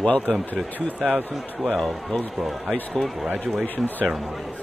Welcome to the 2012 Hillsborough High School graduation ceremonies.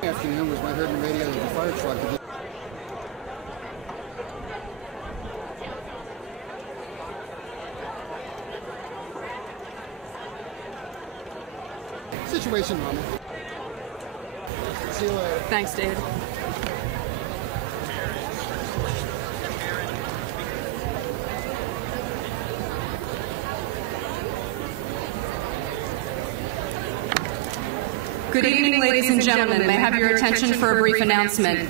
Afternoon was when I heard on the radio that the fire truck. Situation, Mama. See you later. Thanks, David. Good evening, ladies and gentlemen. May I have your attention for a brief announcement?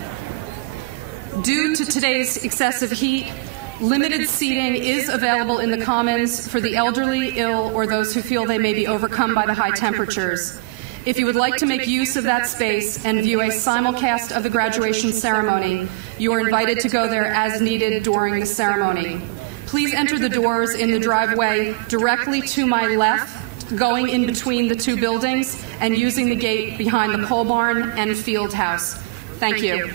Due to today's excessive heat, limited seating is available in the Commons for the elderly, ill, or those who feel they may be overcome by the high temperatures. If you would like to make use of that space and view a simulcast of the graduation ceremony, you are invited to go there as needed during the ceremony. Please enter the doors in the driveway directly to my left, going in between the two buildings, and using the gate behind the pole barn and field house. Thank you.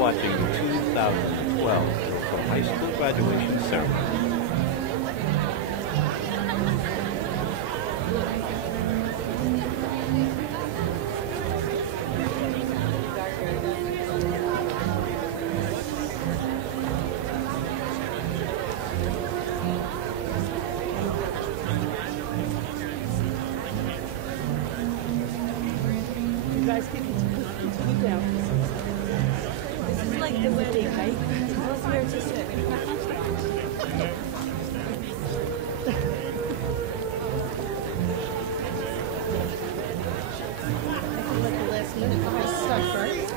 Watching the 2012 Hillsborough High School graduation ceremony. the wedding, right? I was here to sit. Like the last minute of this stuff, right?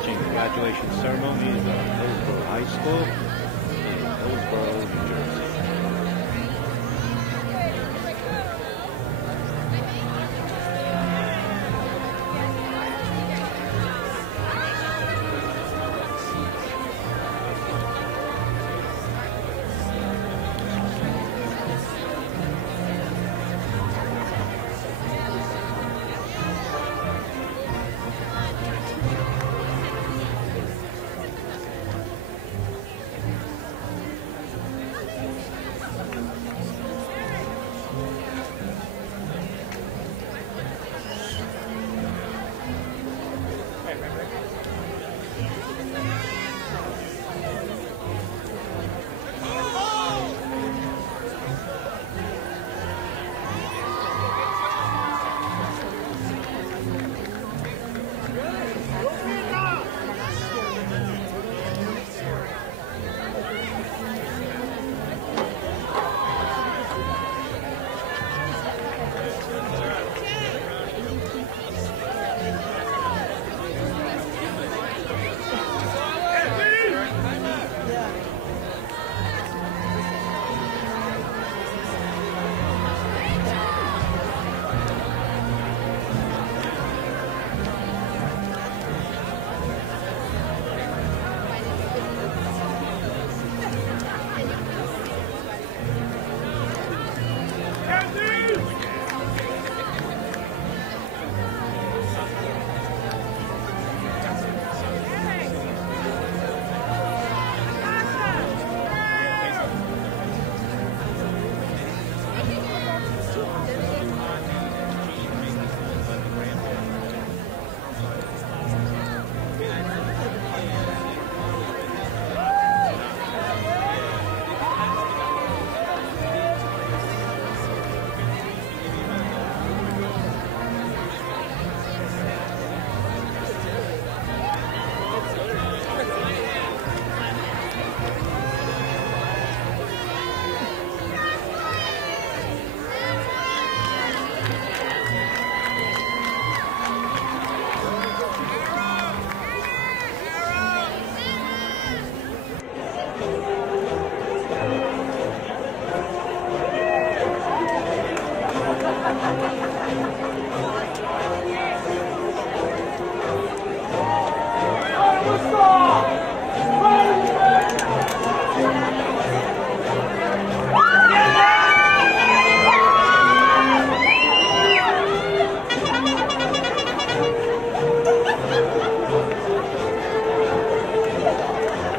watching the graduation ceremony of Hillsborough High School in Hillsborough, New Jersey.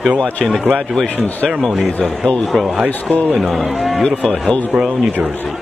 You're watching the graduation ceremonies of Hillsborough High School in beautiful Hillsborough, New Jersey.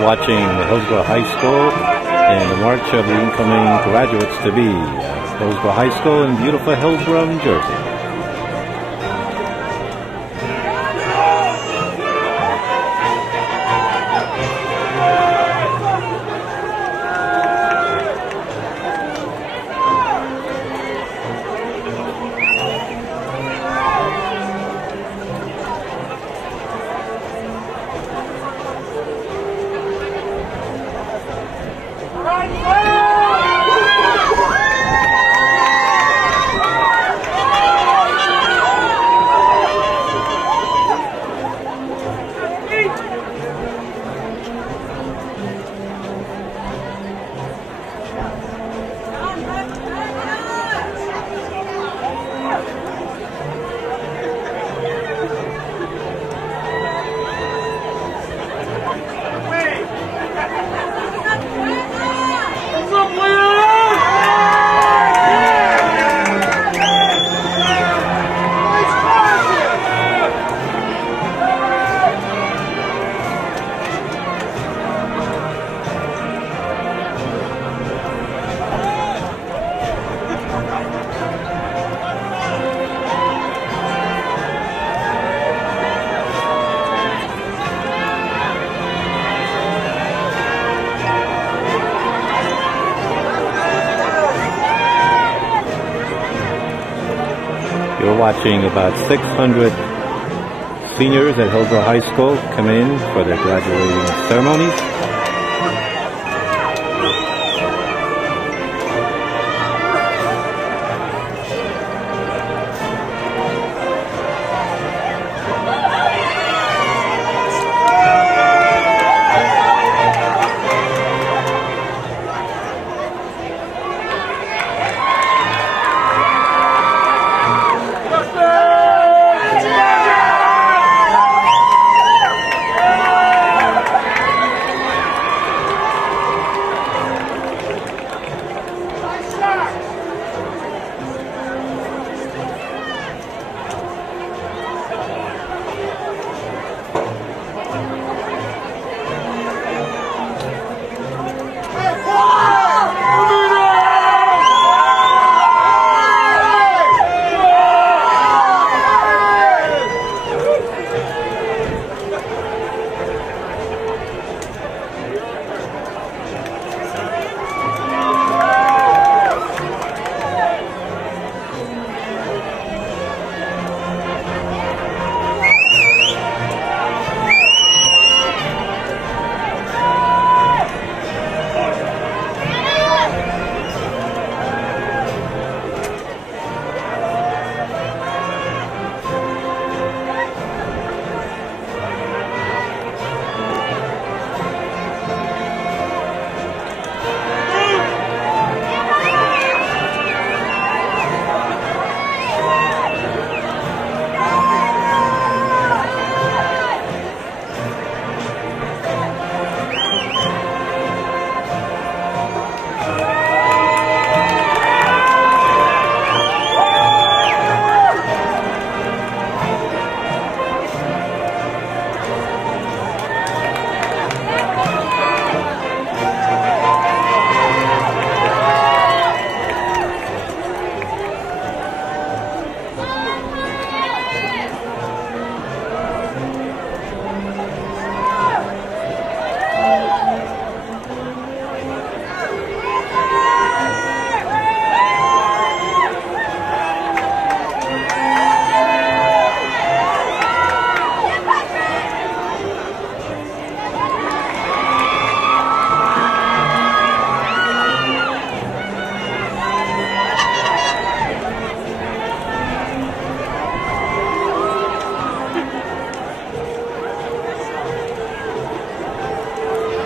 Watching the Hillsborough High School and the march of the incoming graduates to be Hillsborough High School in beautiful Hillsborough, New Jersey. We're watching about 600 seniors at Hillsborough High School come in for their graduating ceremonies.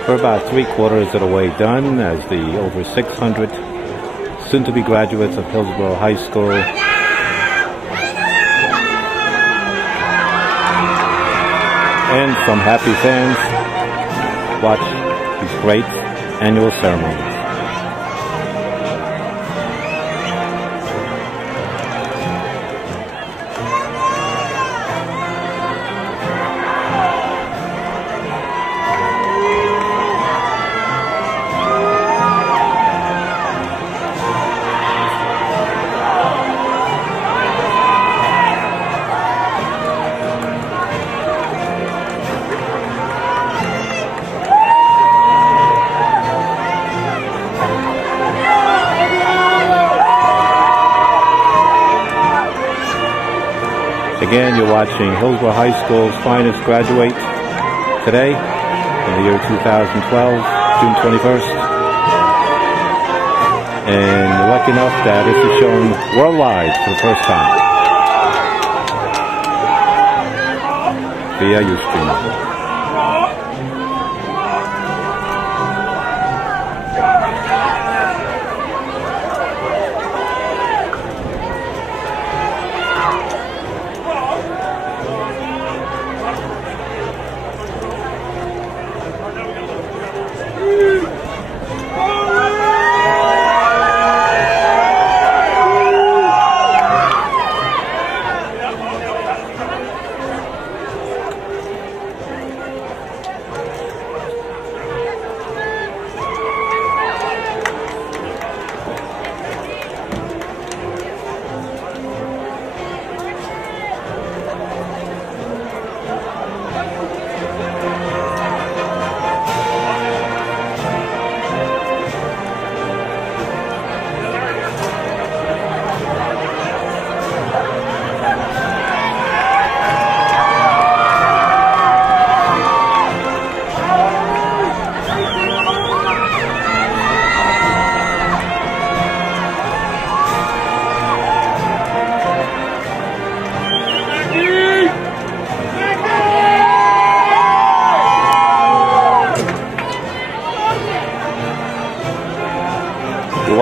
We're about 3/4 of the way done as the over 600 soon-to-be graduates of Hillsborough High School and some happy fans watch these great annual ceremonies. Again, you're watching Hillsborough High School's finest graduate today in the year 2012, June 21st. And you're lucky enough that this is shown worldwide for the first time via Ustream.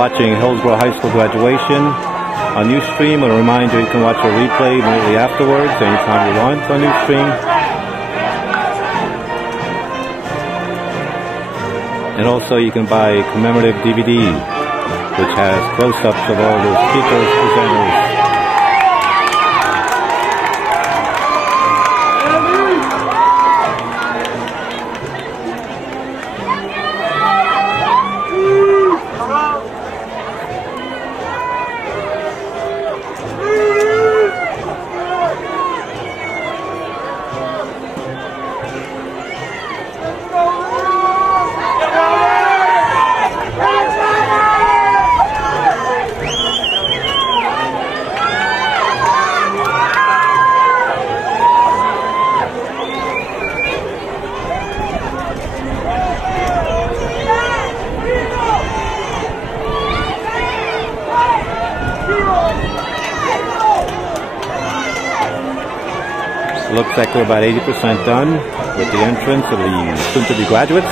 watching Hillsborough High School graduation on Ustream. A reminder, you can watch a replay immediately afterwards, anytime you want on Ustream. And also you can buy a commemorative DVD, which has close-ups of all the speakers, presenters. Looks like we're about 80% done with the entrance of the soon-to-be graduates.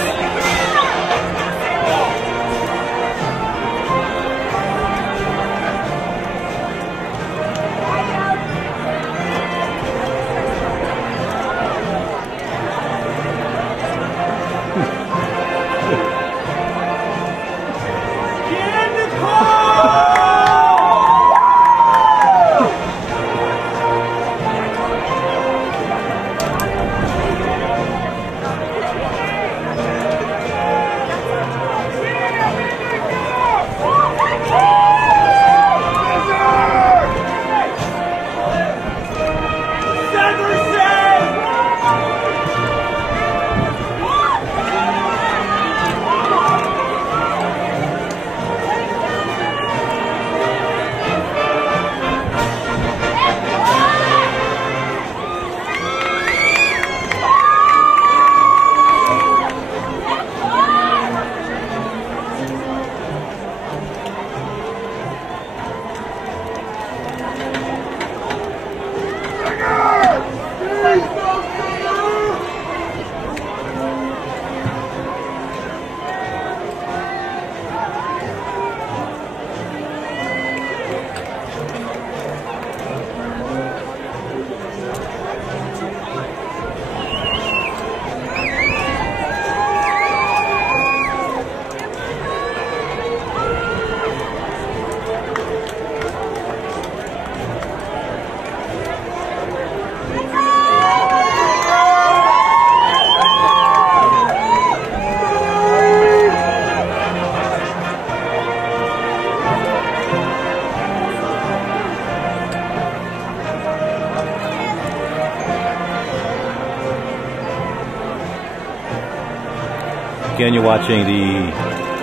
Again, you're watching the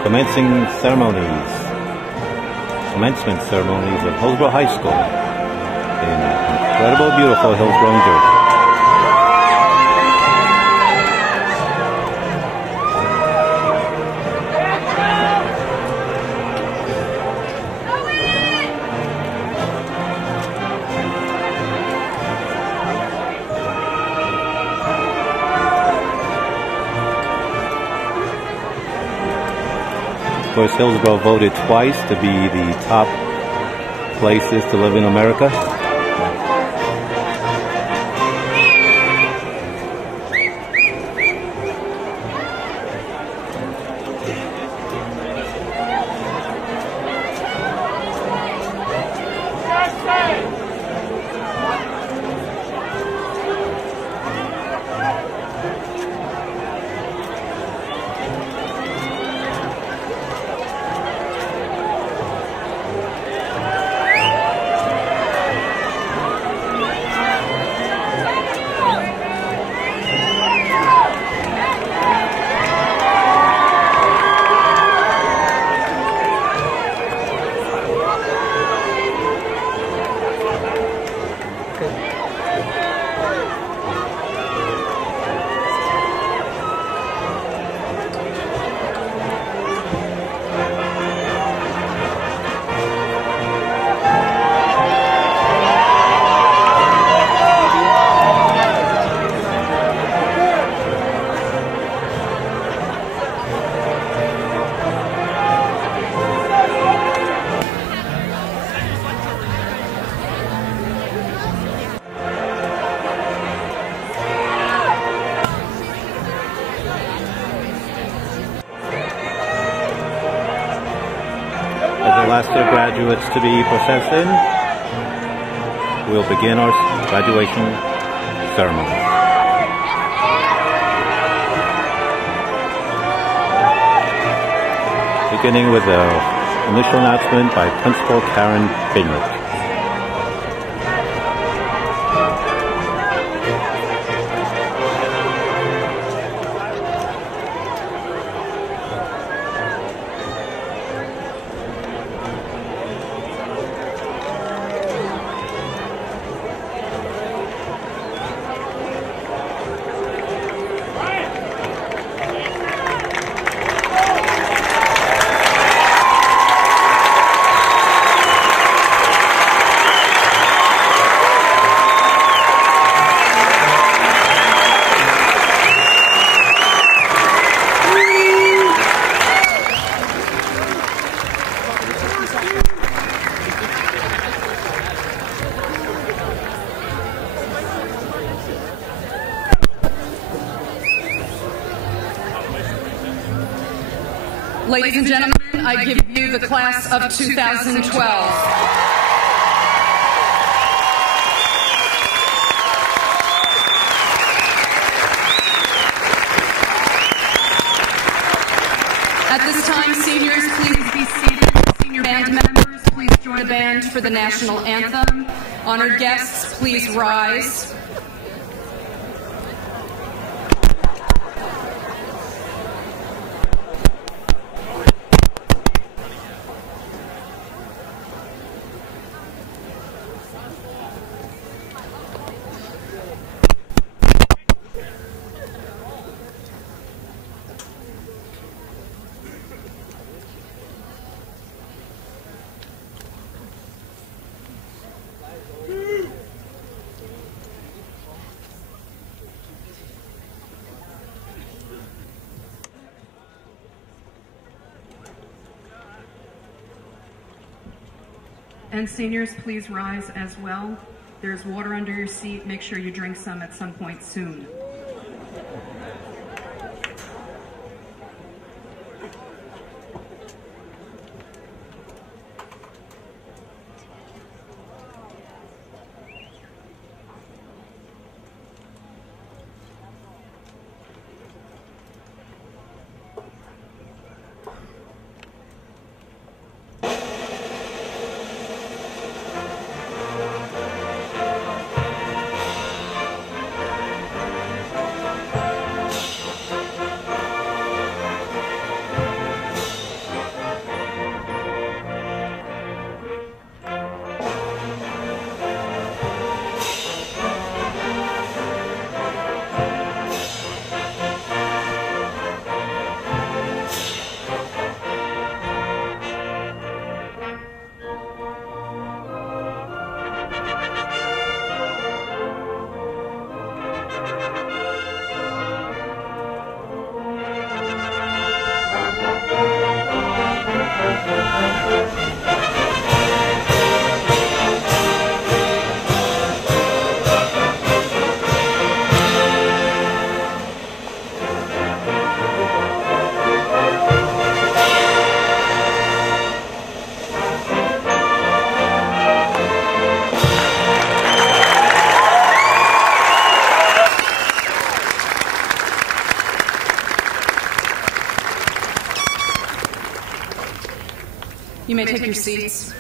commencement ceremonies of Hillsborough High School in incredible, beautiful Hillsborough, New Jersey. Of course, Hillsborough voted twice to be the top places to live in America. class of graduates to be processed in, we'll begin our graduation ceremony. Beginning with the initial announcement by Principal Karen Bingham. Ladies and gentlemen, I give you the class of 2012. At this time, seniors, please be seated. Senior band members, please join the band for the national anthem. Honored guests, please rise. And seniors, please rise as well. There's water under your seat. Make sure you drink some at some point soon. You may take your seats.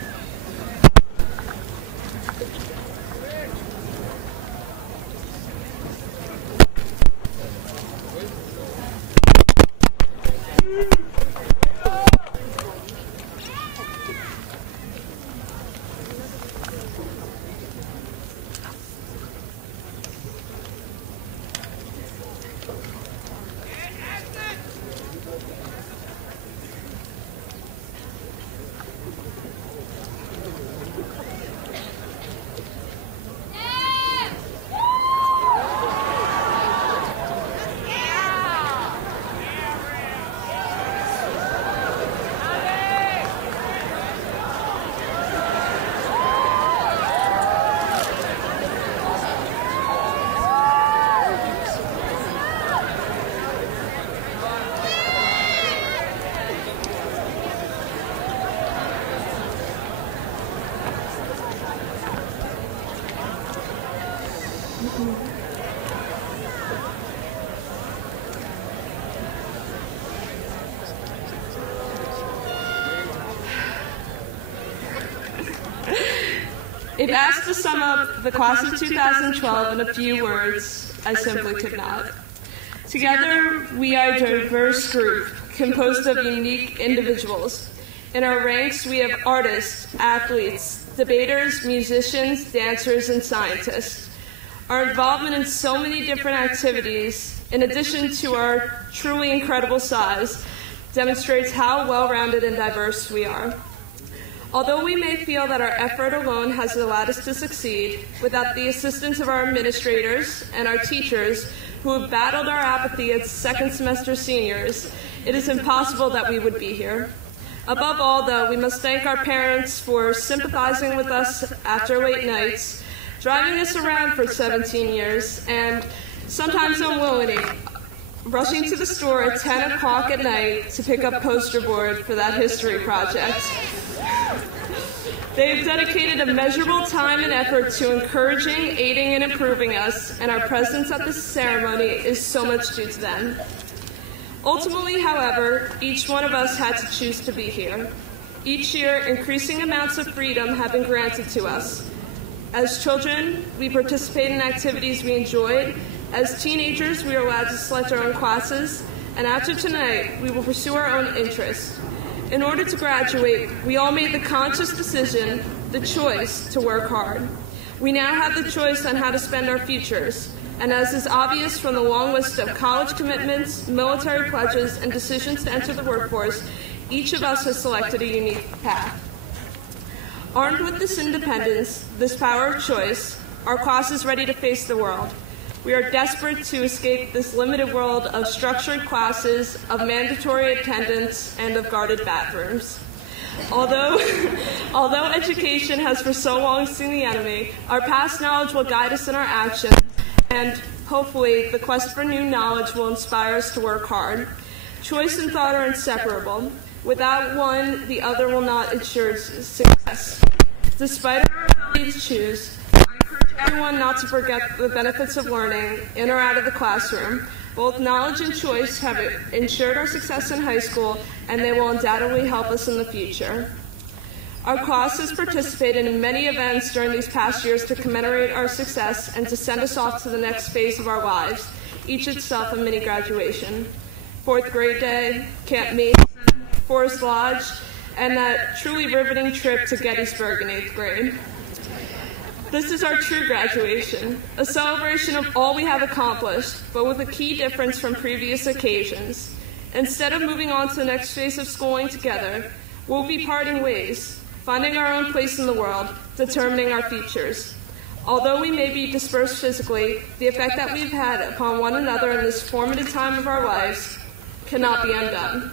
If asked to sum up the class of 2012 in a few words, I simply could not. Together, we are a diverse group composed of unique individuals. In our ranks, we have artists, athletes, debaters, musicians, dancers, and scientists. Our involvement in so many different activities, in addition to our truly incredible size, demonstrates how well-rounded and diverse we are. Although we may feel that our effort alone has allowed us to succeed, without the assistance of our administrators and our teachers, who have battled our apathy as second semester seniors, it is impossible that we would be here. Above all, though, we must thank our parents for sympathizing with us after late nights, driving us around for 17 years, and sometimes unwillingly rushing to the store at 10 o'clock at night to pick up poster board for that history project. They have dedicated immeasurable time and effort to encouraging, aiding, and improving us, and our presence at this ceremony is so much due to them. Ultimately, however, each one of us had to choose to be here. Each year, increasing amounts of freedom have been granted to us. As children, we participate in activities we enjoyed. As teenagers, we are allowed to select our own classes, and after tonight, we will pursue our own interests. In order to graduate, we all made the conscious decision, the choice, to work hard. We now have the choice on how to spend our futures, and as is obvious from the long list of college commitments, military pledges, and decisions to enter the workforce, each of us has selected a unique path. Armed with this independence, this power of choice, our class is ready to face the world. We are desperate to escape this limited world of structured classes, of mandatory attendance, and of guarded bathrooms. Although education has for so long seen the enemy, our past knowledge will guide us in our actions, and hopefully the quest for new knowledge will inspire us to work hard. Choice and thought are inseparable. Without one, the other will not ensure success. Despite our ability to choose, everyone not to forget the benefits of learning in or out of the classroom. Both knowledge and choice have ensured our success in high school, and they will undoubtedly help us in the future. Our class has participated in many events during these past years to commemorate our success and to send us off to the next phase of our lives, each itself a mini graduation. 4th grade day, Camp Mason, Forest Lodge, and that truly riveting trip to Gettysburg in 8th grade. This is our true graduation, a celebration of all we have accomplished, but with a key difference from previous occasions. Instead of moving on to the next phase of schooling together, we'll be parting ways, finding our own place in the world, determining our futures. Although we may be dispersed physically, the effect that we've had upon one another in this formative time of our lives cannot be undone.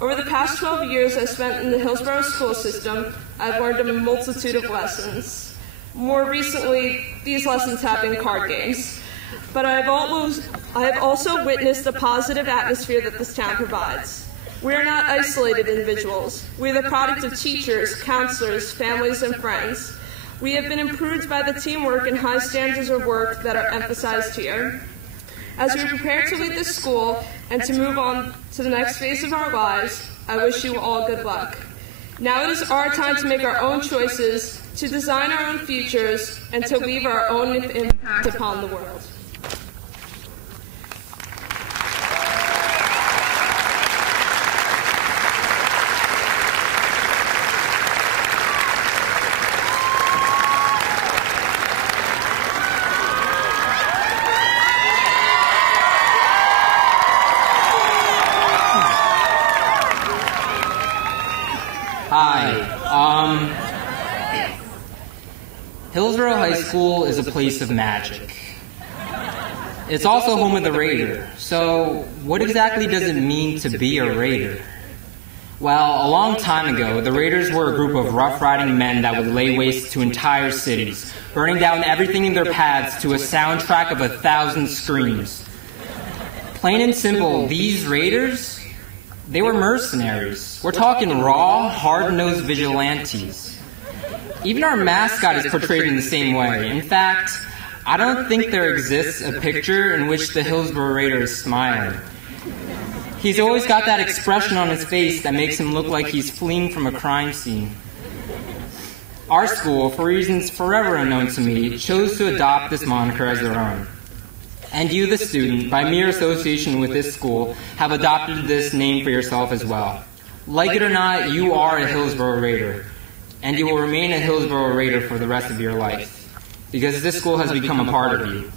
Over the past 12 years I spent in the Hillsborough school system, I've learned a multitude of lessons. More recently, these lessons have been card games. But I have also witnessed the positive atmosphere that this town provides. We are not isolated individuals. We are the product of teachers, counselors, families, and friends. We have been improved by the teamwork and high standards of work that are emphasized here. As we prepare to leave this school and to move on to the next phase of our lives, I wish you all good luck. Now it is our time to make our own choices, to design our own futures, and to leave our own impact upon the world. Hillsborough High School is a place of magic. It's also home of the Raider. So, what exactly does it mean to be a Raider? Well, a long time ago, the Raiders were a group of rough-riding men that would lay waste to entire cities, burning down everything in their paths to a soundtrack of 1,000 screams. Plain and simple, these Raiders, they were mercenaries. We're talking raw, hard-nosed vigilantes. Even our mascot is portrayed in the same way. In fact, I don't think there exists a picture in which the Hillsborough Raider is smiling. He's always got that expression on his face that makes him look like he's fleeing from a crime scene. Our school, for reasons forever unknown to me, chose to adopt this moniker as their own. And you, the student, by mere association with this school, have adopted this name for yourself as well. Like it or not, you are a Hillsborough Raider, and you will remain a Hillsborough Raider for the rest of your life, because this school has become a part of you.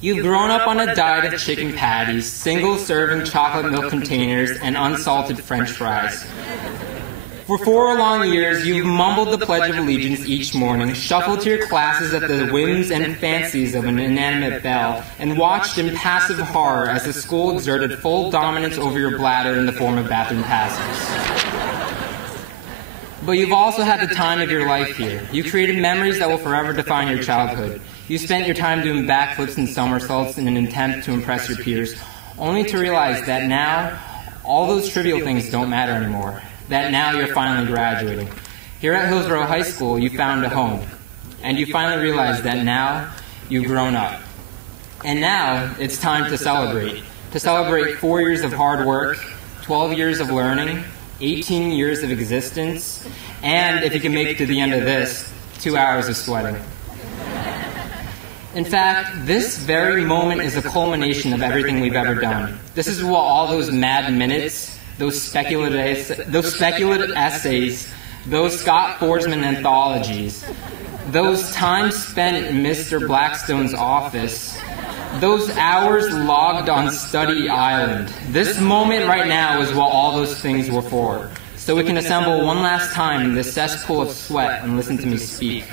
You've grown up on a diet of chicken patties, single-serving chocolate milk containers, and unsalted French fries. For 4 long years, you've mumbled the Pledge of Allegiance each morning, shuffled to your classes at the whims and fancies of an inanimate bell, and watched in passive horror as the school exerted full dominance over your bladder in the form of bathroom passes. But you've also had the time of your life here. You created memories that will forever define your childhood. You spent your time doing backflips and somersaults in an attempt to impress your peers, only to realize that now, all those trivial things don't matter anymore. That now you're finally graduating. Here at Hillsborough High School, you found a home. And you finally realized that now you've grown up. And now it's time to celebrate. To celebrate 4 years of hard work, 12 years of learning, 18 years of existence, and if you can make it to the end of this, 2 hours of sweating. In fact, this very moment is a culmination of everything we've ever done. This is what all those mad minutes, those speculative essays, those Scott Forsman anthologies, those times spent in Mr. Blackstone's office, those hours logged on Study Island. This moment right now is what all those things were for. So we can assemble one last time in this cesspool of sweat and listen to me speak.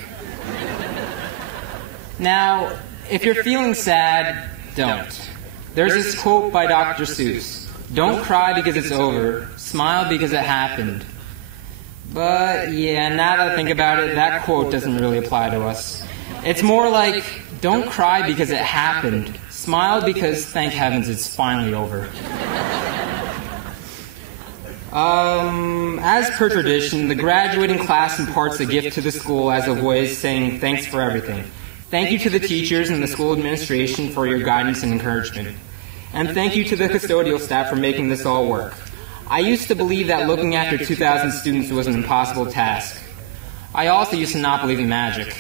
Now, if you're feeling sad, don't. There's this quote by Dr. Seuss. Don't cry because it's over. Smile because it happened. But yeah, now that I think about it, that quote doesn't really apply to us. It's more like, don't cry because it happened. Smile because, thank heavens, it's finally over. As per tradition, the graduating class imparts a gift to the school as a way of saying thanks for everything. Thank you to the teachers and the school administration for your guidance and encouragement. And thank you to the custodial staff for making this all work. I used to believe that looking after 2,000 students was an impossible task. I also used to not believe in magic.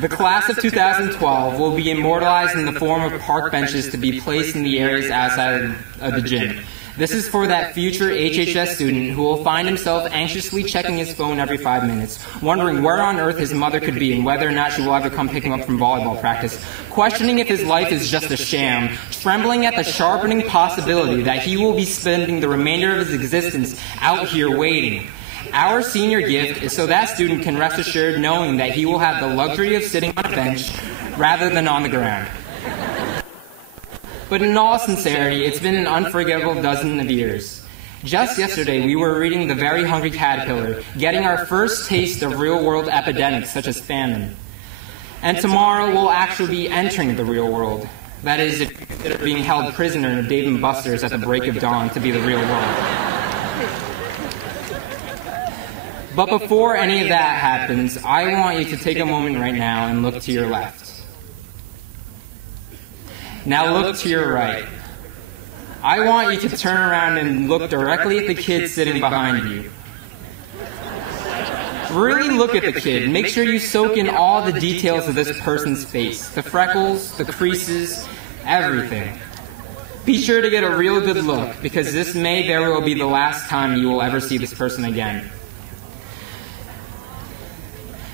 The class of 2012 will be immortalized in the form of park benches to be placed in the areas outside of the gym. This is for that future HHS student who will find himself anxiously checking his phone every 5 minutes, wondering where on earth his mother could be and whether or not she will ever come pick him up from volleyball practice, questioning if his life is just a sham, trembling at the sharpening possibility that he will be spending the remainder of his existence out here waiting. Our senior gift is so that student can rest assured knowing that he will have the luxury of sitting on a bench rather than on the ground. But in all sincerity, it's been an unforgettable dozen of years. Just yesterday, we were reading The Very Hungry Caterpillar, getting our first taste of real-world epidemics such as famine. And tomorrow, we'll actually be entering the real world. That is, if you consider being held prisoner in a Dave & Buster's at the break of dawn to be the real world. But before any of that happens, I want you to take a moment right now and look to your left. Now look to your right. I want you to turn around and look directly at the kid sitting behind you. Really look at the kid. Make sure you soak in all the details of this person's face. The freckles, the creases, everything. Be sure to get a real good look, because this may very well be the last time you will ever see this person again.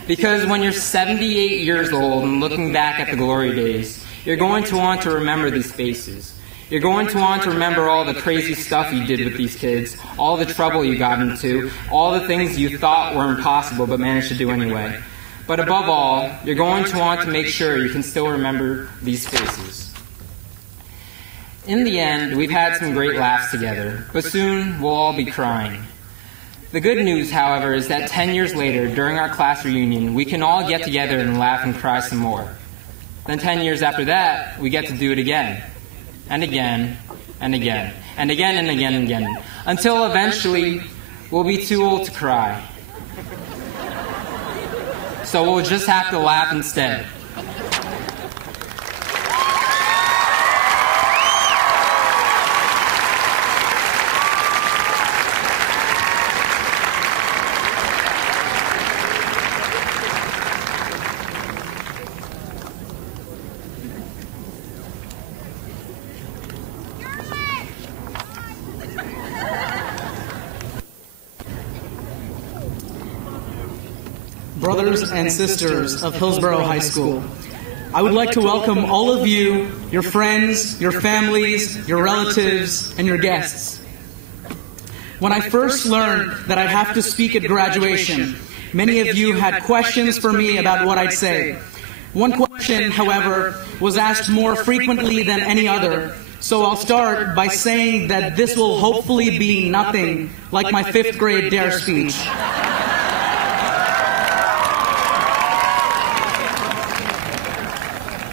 Because when you're 78 years old and looking back at the glory days, you're going to want to remember these faces. You're going to want to remember all the crazy stuff you did with these kids, all the trouble you got into, all the things you thought were impossible but managed to do anyway. But above all, you're going to want to make sure you can still remember these faces. In the end, we've had some great laughs together, but soon we'll all be crying. The good news, however, is that 10 years later, during our class reunion, we can all get together and laugh and cry some more. Then 10 years after that, we get to do it again, and again, and again, and again, and again, and again, until eventually we'll be too old to cry. So we'll just have to laugh instead. brothers and sisters of Hillsborough High School. I would like to welcome all of you, your friends, your families, your relatives, and your guests. When I first learned that I'd have to speak at graduation, many of you had questions for me about what I'd say. One question, however, was asked more frequently than any other, so I'll start by saying that this will hopefully be nothing like my 5th grade DARE speech.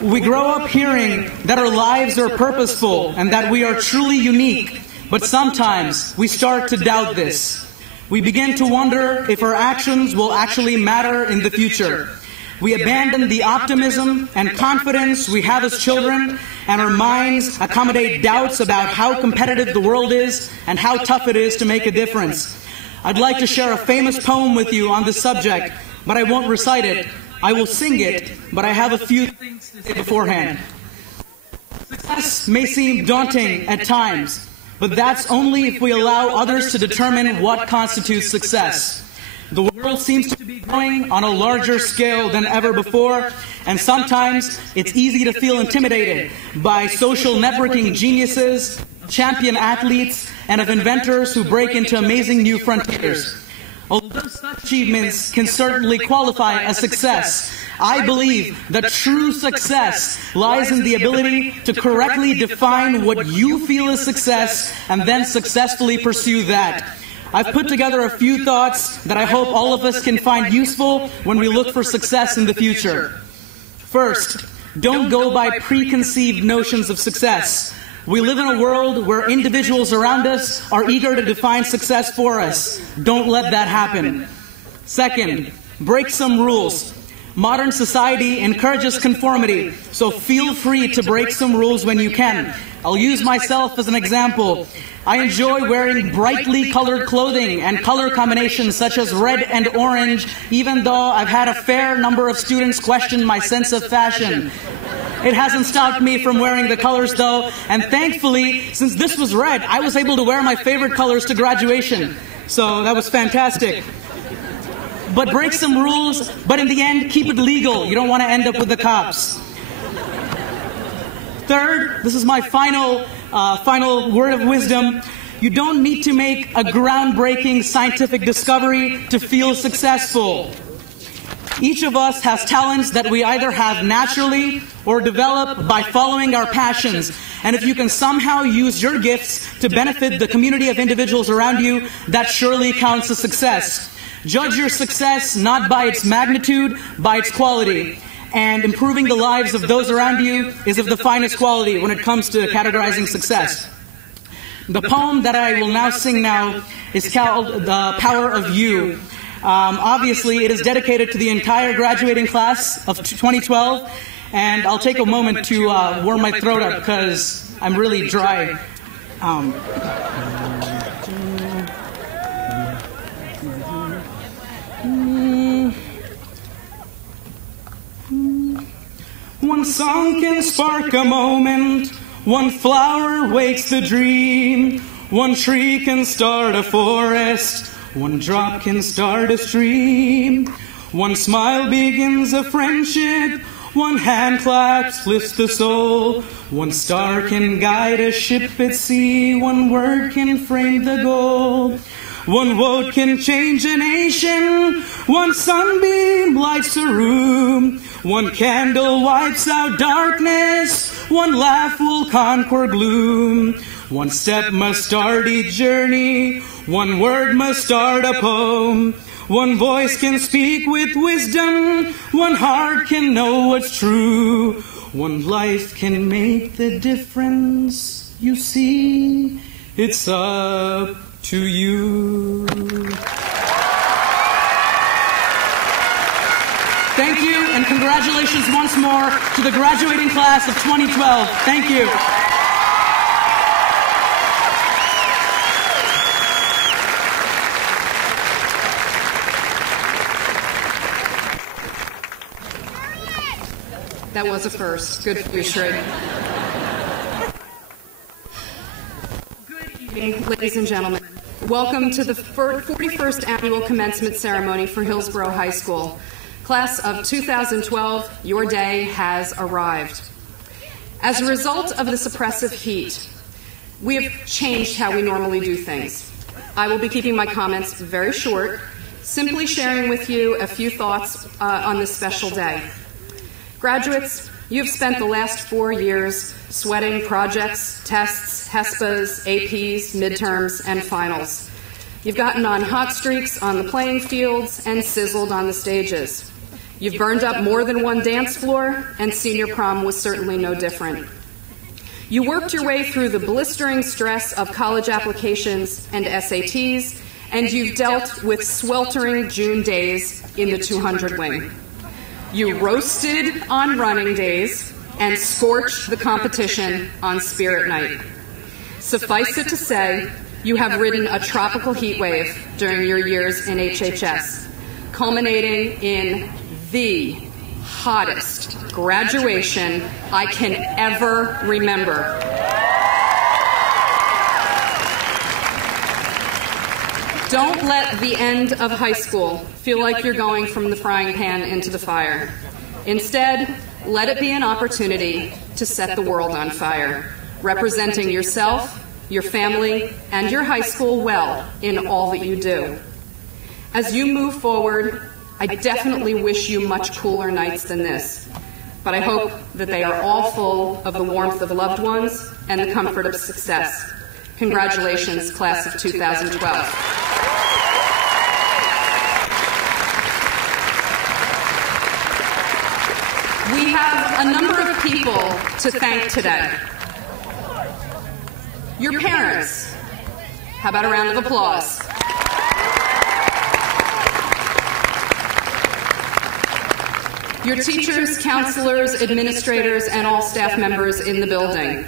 We grow up hearing that our lives are purposeful and that we are truly unique, but sometimes we start to doubt this. We begin to wonder if our actions will actually matter in the future. We abandon the optimism and confidence we have as children, and our minds accommodate doubts about how competitive the world is and how tough it is to make a difference. I'd like to share a famous poem with you on this subject, but I won't recite it. I will sing it, but I have a few things to say beforehand. Success may seem daunting at times, but that's only if we allow others to determine what constitutes success. The world seems to be growing on a larger scale than ever before, and sometimes it's easy to feel intimidated by social networking geniuses, champion athletes, and of inventors who break into amazing new frontiers. Although such achievements can certainly qualify as success, I believe that true success lies in the ability to correctly define what you feel is success and then successfully pursue that. I've put together a few thoughts that I hope all of us can find useful when we look for success in the future. First, don't go by preconceived notions of success. We live in a world where individuals around us are eager to define success for us. Don't let that happen. Second, break some rules. Modern society encourages conformity, so feel free to break some rules when you can. I'll use myself as an example. I enjoy wearing brightly colored clothing and color combinations such as red and orange, even though I've had a fair number of students question my sense of fashion. It hasn't stopped me from wearing the colors though, and thankfully, since this was red, I was able to wear my favorite colors to graduation. So that was fantastic. But break some rules, but in the end, keep it legal. You don't want to end up with the cops. Third, this is my final word of wisdom. You don't need to make a groundbreaking scientific discovery to feel successful. Each of us has talents that we either have naturally or develop by following our passions. And if you can somehow use your gifts to benefit the community of individuals around you, that surely counts as success. Judge your success not by its magnitude, by its quality. And improving the lives of those around you is of the finest quality when it comes to categorizing success. The poem that I will now sing now is called The Power of You. Obviously, it is dedicated to the entire graduating class of 2012, and I'll take a moment to warm my throat up because I'm really dry. One song can spark a moment, one flower wakes the dream, one tree can start a forest, one drop can start a stream, one smile begins a friendship, one hand clasp lifts the soul, one star can guide a ship at sea, one word can frame the goal. One vote can change a nation, one sunbeam lights a room, one candle wipes out darkness, one laugh will conquer gloom. One step must start each journey, one word must start a poem. One voice can speak with wisdom, one heart can know what's true. One life can make the difference, you see, it's up to you. Thank you, and congratulations once more to the graduating class of 2012. Thank you. That was a first. Good for you, Shrek. Good evening, ladies and gentlemen. Welcome to the 41st Annual Commencement Ceremony for Hillsborough High School. Class of 2012, your day has arrived. As a result of this oppressive heat, we have changed how we normally do things. I will be keeping my comments very short, simply sharing with you a few thoughts on this special day. Graduates, you've spent the last 4 years sweating projects, tests, HESPAs, APs, midterms, and finals. You've gotten on hot streaks on the playing fields and sizzled on the stages. You've burned up more than one dance floor, and senior prom was certainly no different. You worked your way through the blistering stress of college applications and SATs, and you've dealt with sweltering June days in the 200 wing. You roasted on running days and scorched the competition on spirit night. Suffice it to say, you have ridden a tropical heat wave during your years in HHS, culminating in the hottest graduation I can ever remember. Don't let the end of high school feel like you're going from the frying pan into the fire. Instead, let it be an opportunity to set the world on fire, representing yourself, your family, and your high school well in all that you do. As you move forward, I definitely wish you much cooler nights than this, but I hope that they are all full of the warmth of loved ones and the comfort of success. Congratulations, class of 2012. We have a number of people to thank today. Your parents. How about a round of applause? Your teachers, counselors, administrators, and all staff members in the building.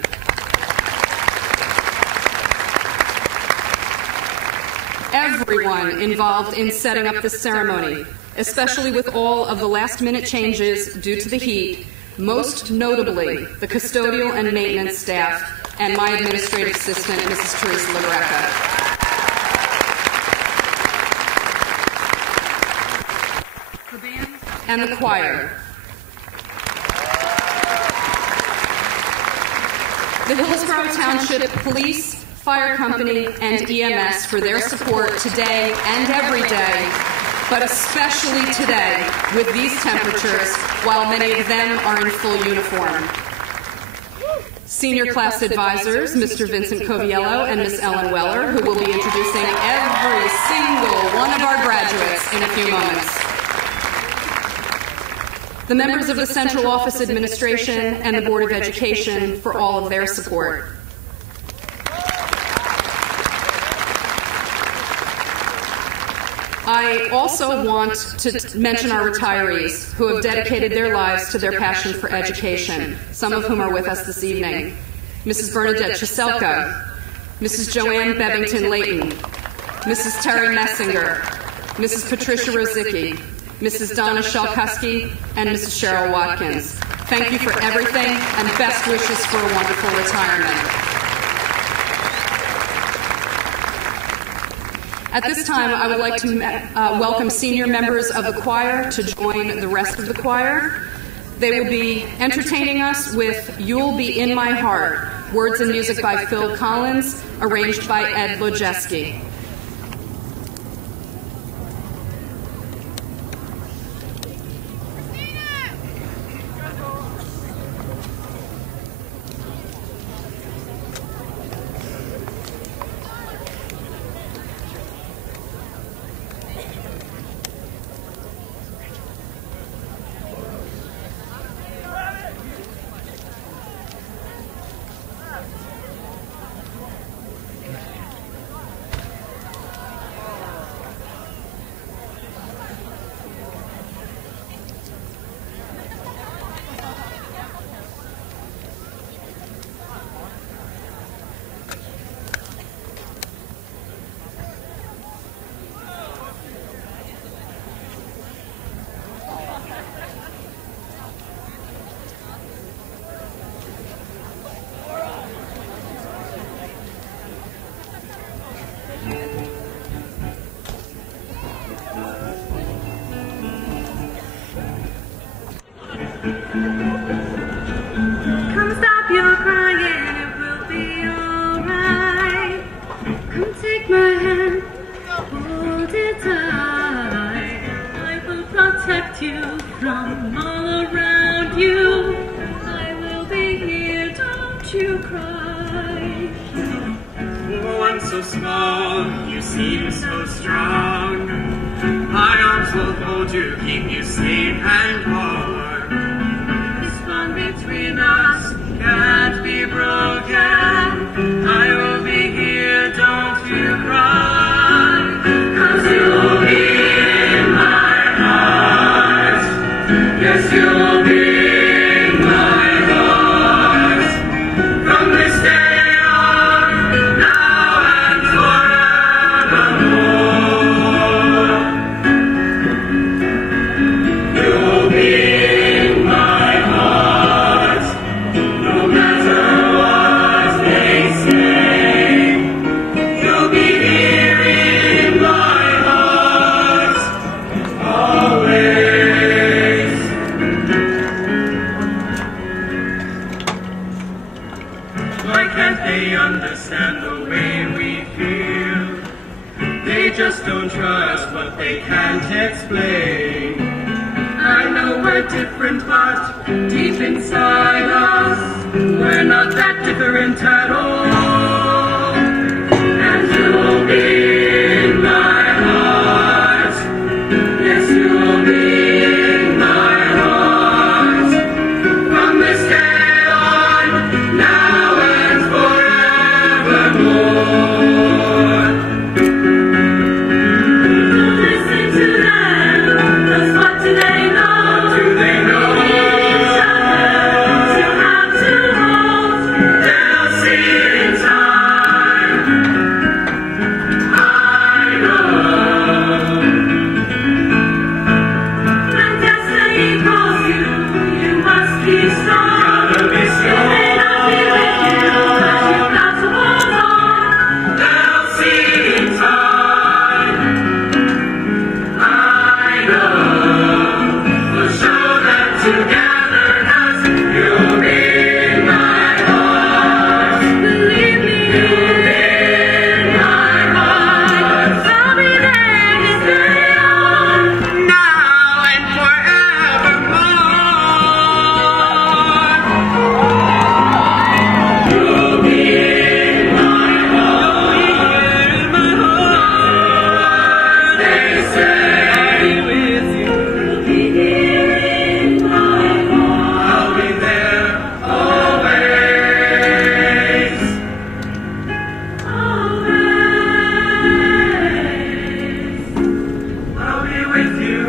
Everyone involved in setting up this ceremony, especially with all of the last-minute changes due to the heat, most notably the custodial and maintenance staff and my administrative assistant, Mrs. Teresa LaGreca. The band and the choir. The Hillsborough Township Police, Fire Company, and EMS for their support today and every day, but especially today with these temperatures, while many of them are in full uniform. Senior class advisors, Mr. Vincent Coviello and Ms. Ellen Weller, who will be introducing every single one of our graduates in a few moments. The members of the Central Office Administration and the Board of Education for all of their support. I also want to mention our retirees who have dedicated their lives to their passion for education, some of whom are with us this evening. Mrs. Bernadette Chiselka, Mrs. Joanne Bevington-Layton, Mrs. Terry Messinger, Mrs. Patricia Rozicki, Mrs. Donna Shalkuski, and Mrs. Cheryl Watkins. Thank you for everything and best wishes for a wonderful retirement. At this time, I would like to welcome senior members of the choir to join the rest of the choir. They will be entertaining us with You'll Be in My Heart, words and music by Phil Collins, arranged by Ed Lojeski. Come stop your crying, it will be alright. Come take my hand, hold it tight. I will protect you from all around you. I will be here, don't you cry. Oh, I'm so small, you seem so strong. My arms will hold you, keep you safe and warm. This bond between us can't be broken. I will be here, don't you cry. 'Cause you'll be in my heart. Yes, you'll be in my heart. From this day on, now and forevermore. You'll be in my heart, no matter what they say. You'll be here in my heart, always. Why can't they understand the way we feel? They just don't trust what they can't explain. I know we're different, but deep inside us, we're not that different at all. And you'll be in my heart. Yes, you'll be in my heart. From this day on, now and forevermore. Listen to them, 'cause what do they know? Do they know? Each other to have to hold. They'll see in time. I know. When destiny calls you, you must be strong. Gotta be They strong. may not be with you, but you've got to hold on. They'll see in time. I know. We'll show them together, 'cause you'll be in my heart. Believe me, You'll be in my heart. I'll be there to stay on. Now and forevermore. You'll be in my heart. They say with you. You'll be here in my heart. I'll be there always. Always. I'll be with you.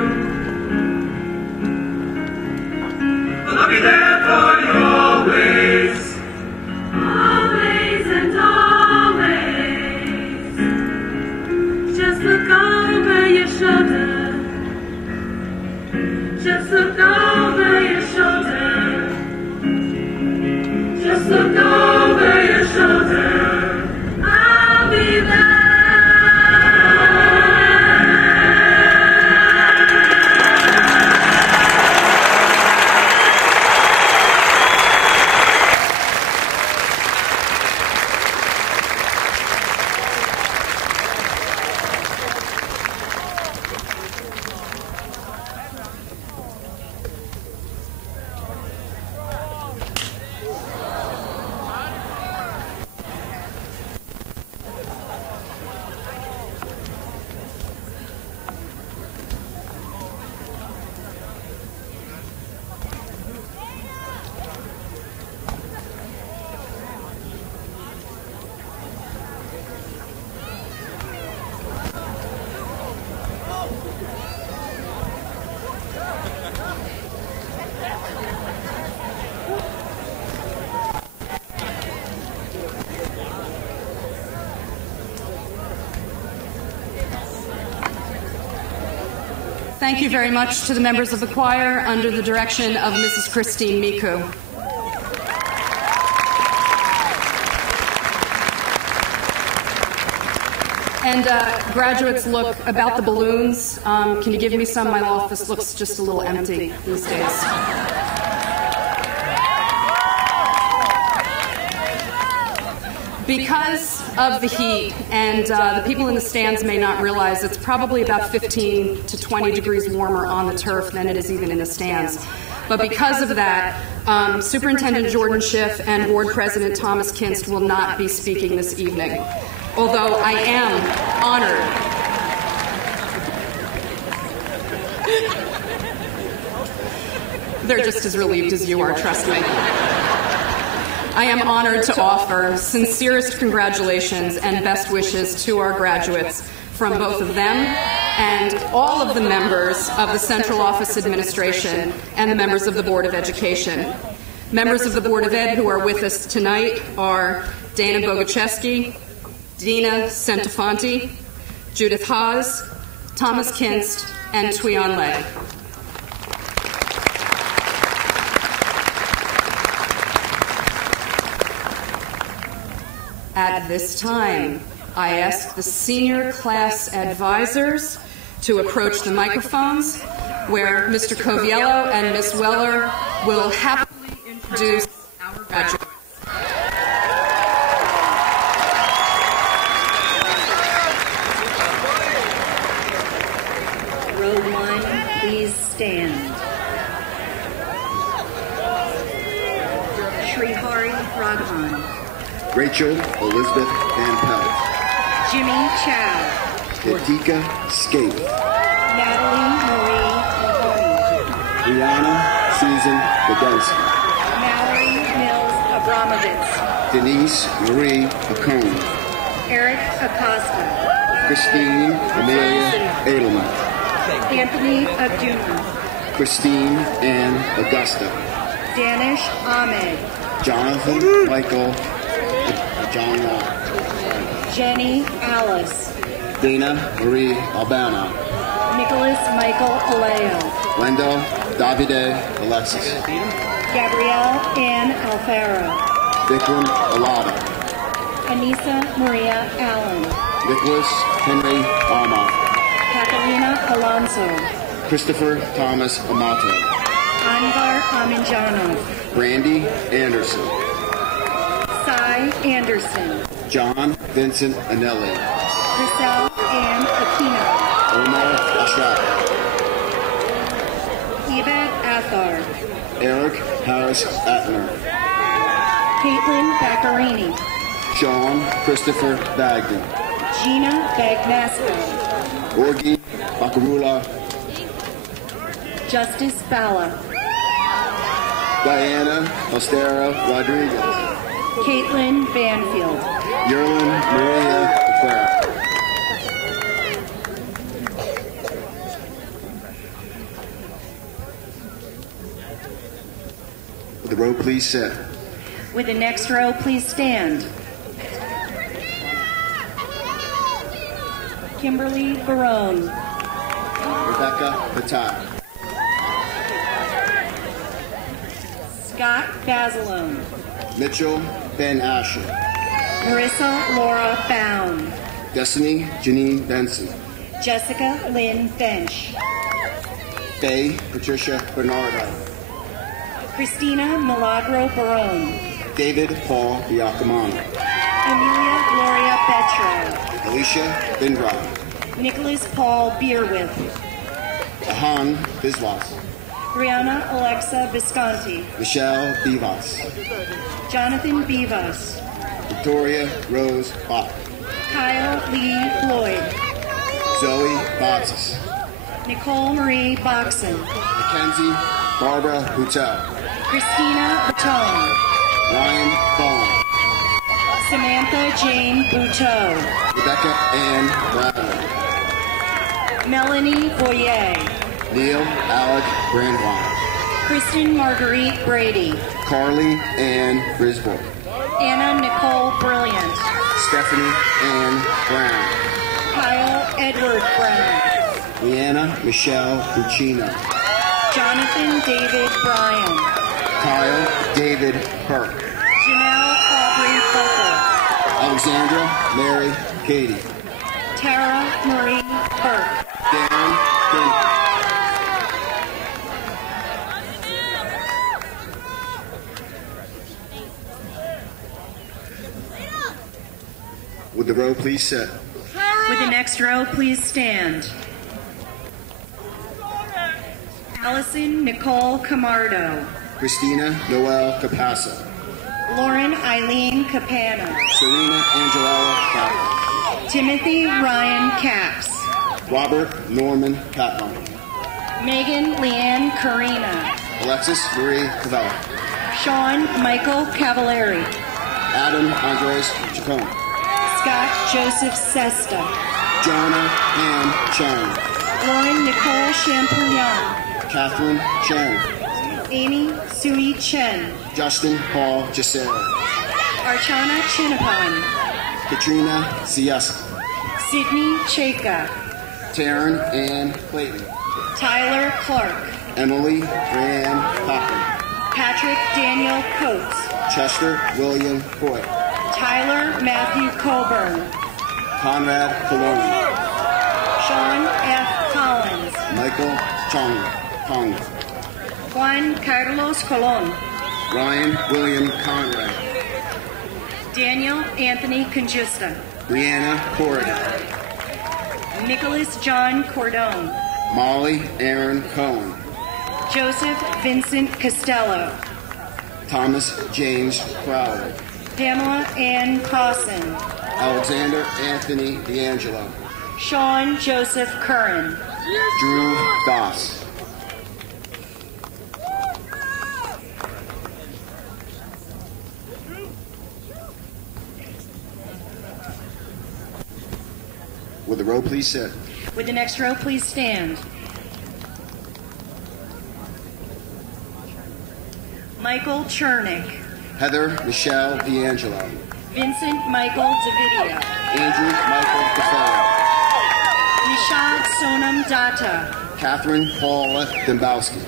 I'll be there for you always. Always and always. Just look over your shoulder. Just look over your shoulder. Just look over your shoulder. I'll be there. Thank you very much to the members of the choir under the direction of Mrs. Christine Miku. And graduates, look, about the balloons, can you give me some? My office looks just a little empty these days. Because of the heat, and the people in the stands may not realize it's probably about 15 to 20 degrees warmer on the turf than it is even in the stands. But because of that, Superintendent Jordan Schiff and Board President Thomas Kinst will not be speaking this evening, although I am honored. They're just as relieved as you are, trust me. I am honored to offer sincerest congratulations and best wishes to our graduates from both of them and all of the members of the Central Office Administration and the members of the Board of Education. Members of the Board of Ed who are with us tonight are Dana Bogacheski, Dina Centifonti, Judith Haas, Thomas Kinst, and Tuyan Lay. At this time, I ask the senior class advisors to approach the microphones, where Mr. Coviello and Ms. Weller will happily introduce our graduates. Row 1, please stand. Shrihari Raghavan. Rachel Elizabeth Van Pelt. Jimmy Chow. Katika Skate. Natalie Marie Mahoney. Brianna Susan Badensky. Mallory Mills Abramovitz. Denise Marie Acone. Eric Acosta. Christine Amelia Edelman. Anthony Abduna. Christine Ann Augusta. Danish Ahmed. Jonathan Michael John Law. Jenny Alice. Dana Marie Albano. Nicholas Michael Aleo. Wendell Davide Alexis. Gabrielle Ann Alfaro. Vikram Alada. Anissa Maria Allen. Nicholas Henry Alma. Catalina Alonso. Christopher Thomas Amato. Anvar Aminjanov. Brandy Anderson. Cy Anderson. John Vincent Anelli. Giselle Ann Aquino. Omar Ashraf. Yvette Athar. Eric Harris Atner. Caitlin Baccarini. Sean Christopher Bagden. Gina Bagnasco. Orgi Bakarula. Justice Bala. Diana Ostera Rodriguez. Caitlin Banfield. Yerlin Maria Aquera. Would the row please sit? With the next row, please stand. Kimberly Barone. Rebecca Patak. Scott Basilone. Mitchell Ben Asher. Marissa Laura Bound. Destiny Janine Benson. Jessica Lynn Bench. Faye Patricia Bernardo. Christina Milagro Barone. David Paul Giacomano. Amelia Gloria Betro. Alicia Bindra. Nicholas Paul Bierwith. Ahan Biswas. Brianna Alexa Visconti. Michelle Vivas. Jonathan Vivas. Victoria Rose Bach. Kyle Lee Floyd. Zoe Botsis. Nicole Marie Boxon. Mackenzie Barbara Boutel. Christina Batone. Ryan Bowen. Samantha Jane Bouteau. Rebecca Ann Bradley. Melanie Boyer. Neil Alec Brandwein. Kristen Marguerite Brady. Carly Ann Brisbois. Anna Nicole Brilliant. Stephanie Ann Brown. Kyle Edward Brown. Leanna Michelle Buccino. Jonathan David Bryan. Kyle David Burke. Janelle Aubrey Buckle. Alexandra Mary Katie. Tara Marie Burke. Dan Kent. Would the row please sit? Would the next row please stand? Allison Nicole Camardo. Christina Noel Capasso. Lauren Eileen Capano. Serena Angela Kaplan. Timothy Ryan Caps. Robert Norman Kaplan. Megan Leanne Carina. Alexis Marie Cavella. Sean Michael Cavallari. Adam Andres Chacon. Scott Joseph Sesta. Joanna Ann Chang. Lauren Nicole Champollion. Catherine Chang. Amy Sui Chen. Justin Paul Gisera. Archana Chinapan. Katrina Siesta. Sydney Cheka. Taryn Ann Clayton. Tyler Clark. Emily Rand Cochran. Patrick Daniel Coates. Chester William Coy. Tyler Matthew Coburn. Conrad Coloni. Sean F. Collins. Michael Chong. Juan Carlos Colon. Ryan William Conrad. Daniel Anthony Conjusta. Brianna Corrigan. Nicholas John Cordone. Molly Aaron Cohen. Joseph Vincent Costello. Thomas James Crowley. Pamela Ann Crossan. Alexander Anthony D'Angelo. Sean Joseph Curran. Drew Doss. Would the row please sit? Would the next row please stand? Michael Chernick. Heather Michelle D'Angelo. Vincent Michael Davidia. Andrew Michael DeFeo. Nishad Sonam Datta. Catherine Paula Dembowski.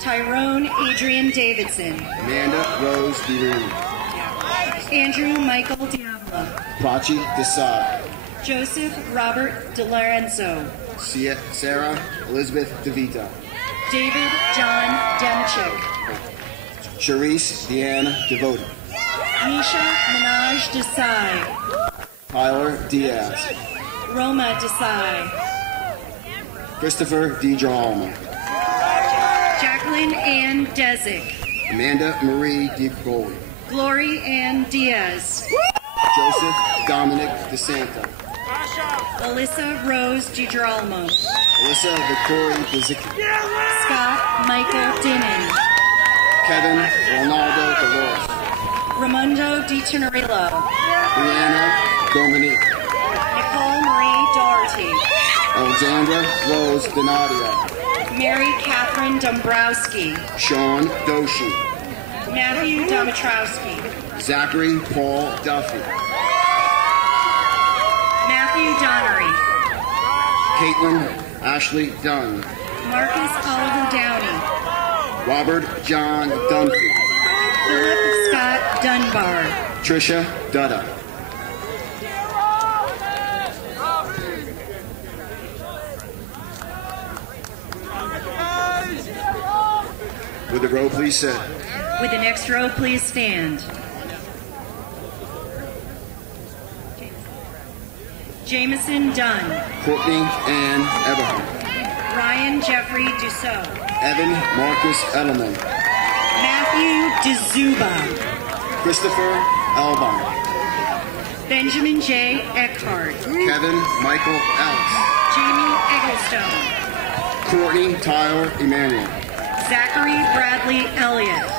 Tyrone Adrian Davidson. Amanda Rose DeRooney. Andrew Michael Diablo. Prachi Desai. Joseph Robert DeLorenzo. Sarah Elizabeth DeVito. David John Demchik. Charisse Deanna Devoto. Nisha Minaj Desai. Tyler Diaz. Roma Desai. Christopher DeGirolamo. Jacqueline Ann Desick. Amanda Marie DiCroli. Glory Ann Diaz. Joseph Dominic DeSanto. Alyssa Rose DiGirolamo. Alyssa Victoria DeZicki. Scott Michael Dinnan. Kevin Ronaldo Dolores. Ramundo DiTenorillo. Brianna Dominique. Nicole Marie Doherty. Alexandra Rose Donadio. Mary Catherine Dombrowski. Sean Doshi. Matthew Domitrowski. Zachary Paul Duffy. Matthew Donnery. Caitlin Ashley Dunn. Marcus Oliver Downey. Robert John Dunphy. Philip Scott Dunbar. Trisha Dutta. Would the row please sit? Would the next row please stand? Jameson Dunn. Courtney Ann Everhart. Ryan Jeffrey Dussault. Evan Marcus Edelman. Matthew D'Zuba. Christopher Elbon. Benjamin J. Eckhart. Kevin Michael Ellis. Jamie Egglestone. Courtney Tyler Emanuel. Zachary Bradley Elliott.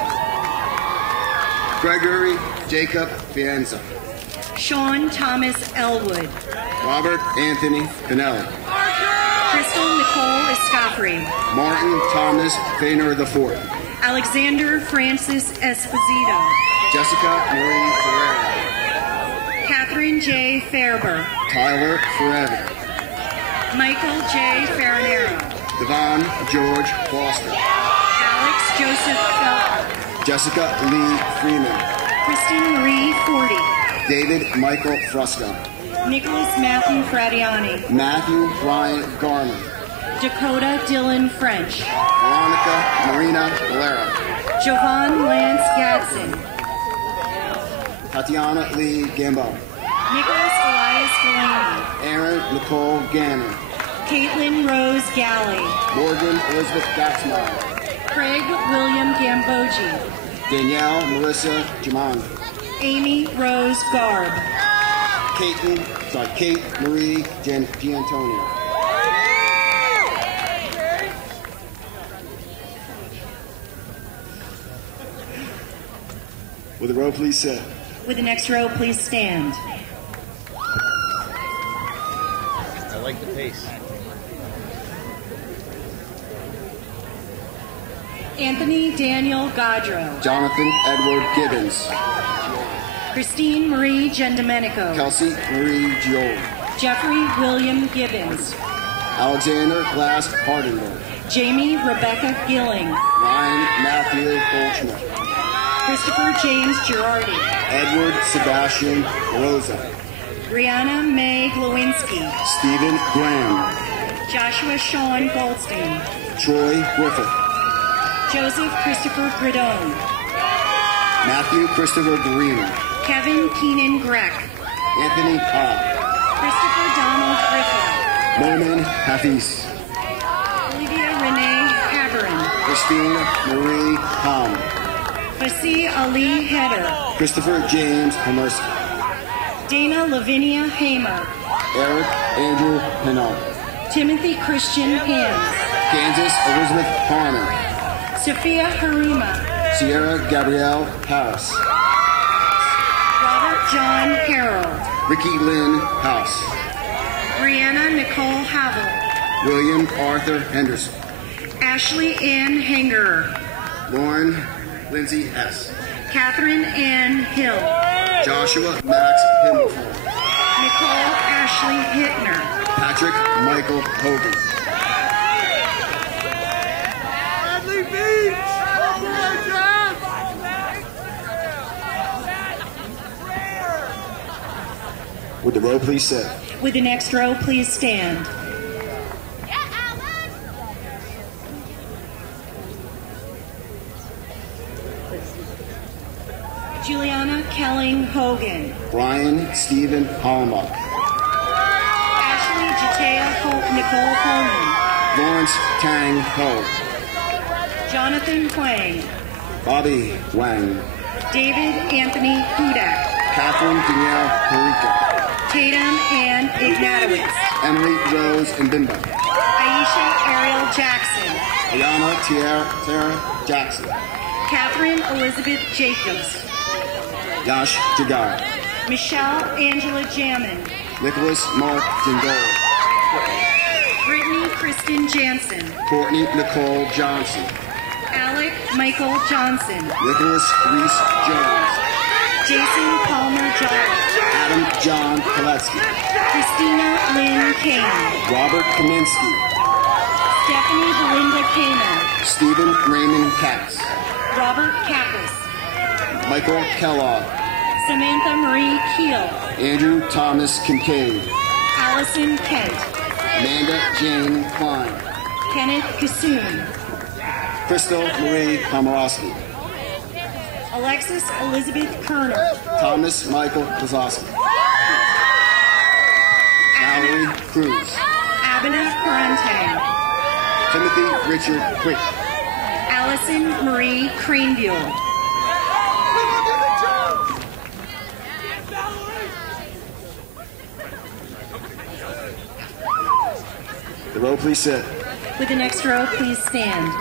Gregory Jacob Fienza. Sean Thomas Elwood. Robert Anthony Pinelli. Crystal Nicole Escofri. Martin Thomas Fainer IV. Alexander Francis Esposito. Jessica Marie Ferreira. Catherine J. Fairber. Tyler Forever. Michael J. Farinero. Devon George Foster. Alex Joseph Felton. Jessica Lee Freeman. Kristen Marie Forty. David Michael Frusco. Nicholas Matthew Fradiani. Matthew Ryan Garman. Dakota Dylan French. Veronica Marina Valera. Jovan Lance Gadsden. Tatiana Lee Gambo. Nicholas Elias Delaney. Aaron Nicole Gannon. Caitlin Rose Galley. Morgan Elizabeth Gaxmar. Craig William Gambogi. Danielle Melissa Jamon. Amy Rose Garb. Kate Marie D'Antonio. Will the row please sit? With the next row, please stand. I like the pace. Anthony Daniel Gaudreau. Jonathan Edward Gibbons. Christine Marie Gendomenico. Kelsey Marie Gioli. Jeffrey William Gibbons. Alexander Glass Hardenberg. Jamie Rebecca Gilling. Ryan Matthew Goldschmidt. Christopher James Girardi. Edward Sebastian Rosa. Brianna May Glowinski. Stephen Graham. Joshua Sean Goldstein. Troy Griffith. Joseph Christopher Gridone. Matthew Christopher Garino. Kevin Keenan Greck. Anthony Cobb. Christopher Donald Griffith. Momin Hafiz. Olivia Renee Haberin. Christina Marie Palmer. Fasi Ali Heder. Christopher James Hamerski. Dana Lavinia Hamer. Eric Andrew Pinot. Timothy Christian Hams. Kansas Elizabeth Harner. Sophia Harima. Sierra Gabrielle House. Robert John Harrell. Ricky Lynn House. Brianna Nicole Havel. William Arthur Henderson. Ashley Ann Hangerer. Lauren Lindsay S. Catherine Ann Hill. Joshua Max Himmelthorne. Nicole Ashley Hittner. Patrick Michael Hogan. Would the row please sit? With the next row, please stand. Juliana Kelling Hogan. Brian Stephen Hollenbach. Ashley Jatea Nicole Coleman. Lawrence Tang Ho. Jonathan Huang. Bobby Wang. David Anthony Hudak. Catherine Danielle Perica. Tatum Ann Ignatowicz. Emily Rose Mbimba. Aisha Ariel Jackson. Ayana Tara Jackson. Catherine Elizabeth Jacobs. Yash Jagar. Michelle Angela Jamin. Nicholas Mark Zingol. Brittany Kristen Jansen. Courtney Nicole Johnson. Alec Michael Johnson. Nicholas Reese Jones. Jason Palmer Jolly. Adam John Koletsky. Christina Lynn Kane. Robert Kaminsky. Stephanie Belinda Kamen. Stephen Raymond Katz. Robert Kappas. Michael Kellogg. Samantha Marie Keel. Andrew Thomas Kincaid. Allison Kent. Amanda Jane Klein. Kenneth Kassoon. Crystal Marie Komorowski. Alexis Elizabeth Kerner. Thomas Michael Kozlowski. Valerie Cruz. Abena Karantang. Timothy Richard Quick. Allison Marie Cranebuell. The row please sit. With the next row, please stand.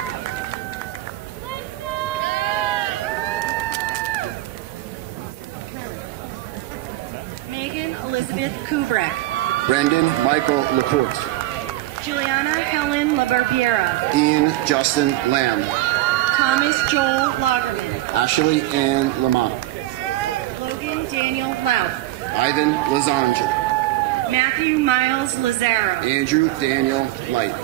Megan Elizabeth Kubrick. Brendan Michael Laporte. Juliana Helen LaBarbiera. Ian Justin Lamb. Thomas Joel Lagerman. Ashley Ann Lamont. Logan Daniel Louth. Ivan Lazanger. Matthew Miles Lazaro. Andrew Daniel Light.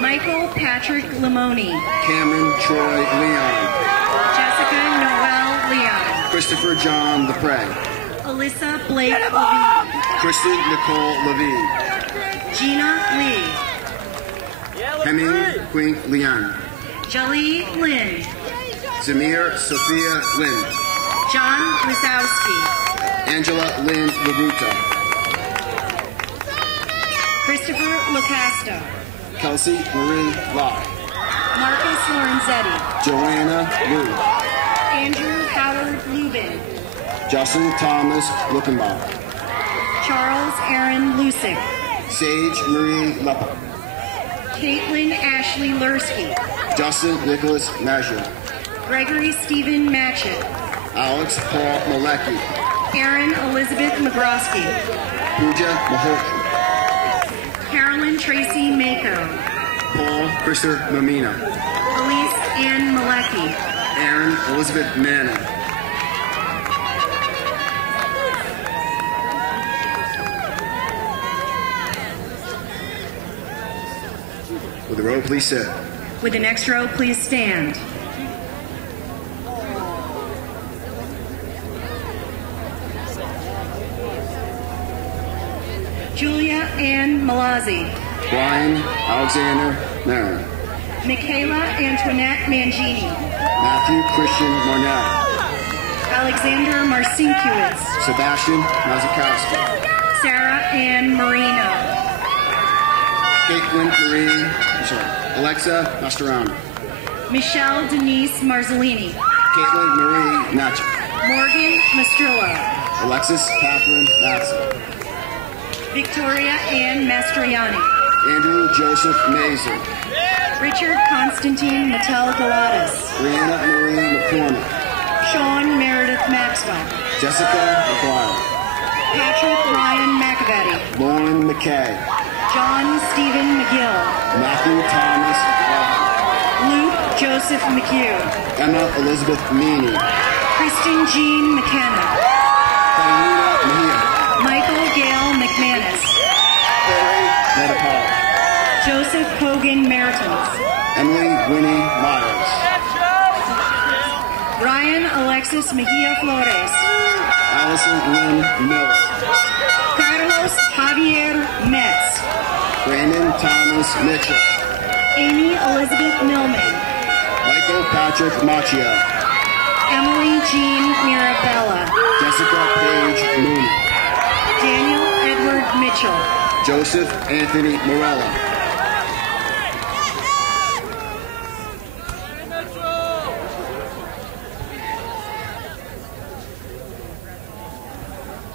Michael Patrick Limoni. Cameron Troy Leon. Jessica Noel Leon. Christopher John LePray. Alyssa Blake Levine. Kristen Nicole Levine. Gina Lee. Hemming Quink Leon. Jolie Lynn. Zamir Sophia Lynn. John Wazowski. Angela Lynn LaRuta. Christopher LaCasto. Kelsey Marie Locke. Marcus Lorenzetti. Joanna Liu. Andrew Howard Lubin. Justin Thomas Luckenbach. Charles Aaron Lusick. Sage Marie Leppa. Caitlin Ashley Lursky. Justin Nicholas Maggio. Gregory Stephen Matchett. Alex Paul Malecki. Aaron Elizabeth McGrosky. Pooja Maholtry. Carolyn Tracy Mako. Paul Christopher Mamina. Elise Ann Malecki. Aaron Elizabeth Manning. With the row, please sit. With the next row, please stand. Julia Ann Malazzi. Brian Alexander Marin. Michaela Antoinette Mangini. Matthew Christian Marnell. Alexander Marcinkiewicz. Sebastian Mazakowski. Sarah Ann Marino. Caitlin Marie, Alexa Mascherano. Michelle Denise Marzolini. Caitlin Marie Natchik. Morgan Mastrillo. Alexis Catherine Matson. Victoria Ann Mastriani. Andrew Joseph Mason. Richard Constantine Mattel Galatas. Brianna Marie McCormick. Sean Meredith Maxwell. Jessica McGuire. Patrick Ryan McAvetty. Lauren McKay. John Stephen McGill. Matthew Thomas Walker. Luke Joseph McHugh. Emma Elizabeth Meany. Kristen Jean McKenna. Catalina Mejia. Michael Gale McManus. Corey Metapod. Joseph Hogan Meritons. Emily Winnie Myers. Ryan Alexis Mejia Flores. Allison Lynn Miller. Carlos Javier Metz. Brandon Thomas Mitchell. Amy Elizabeth Millman. Michael Patrick Macchio. Emily Jean Mirabella. Jessica Paige Mooney. Daniel Edward Mitchell. Joseph Anthony Morella.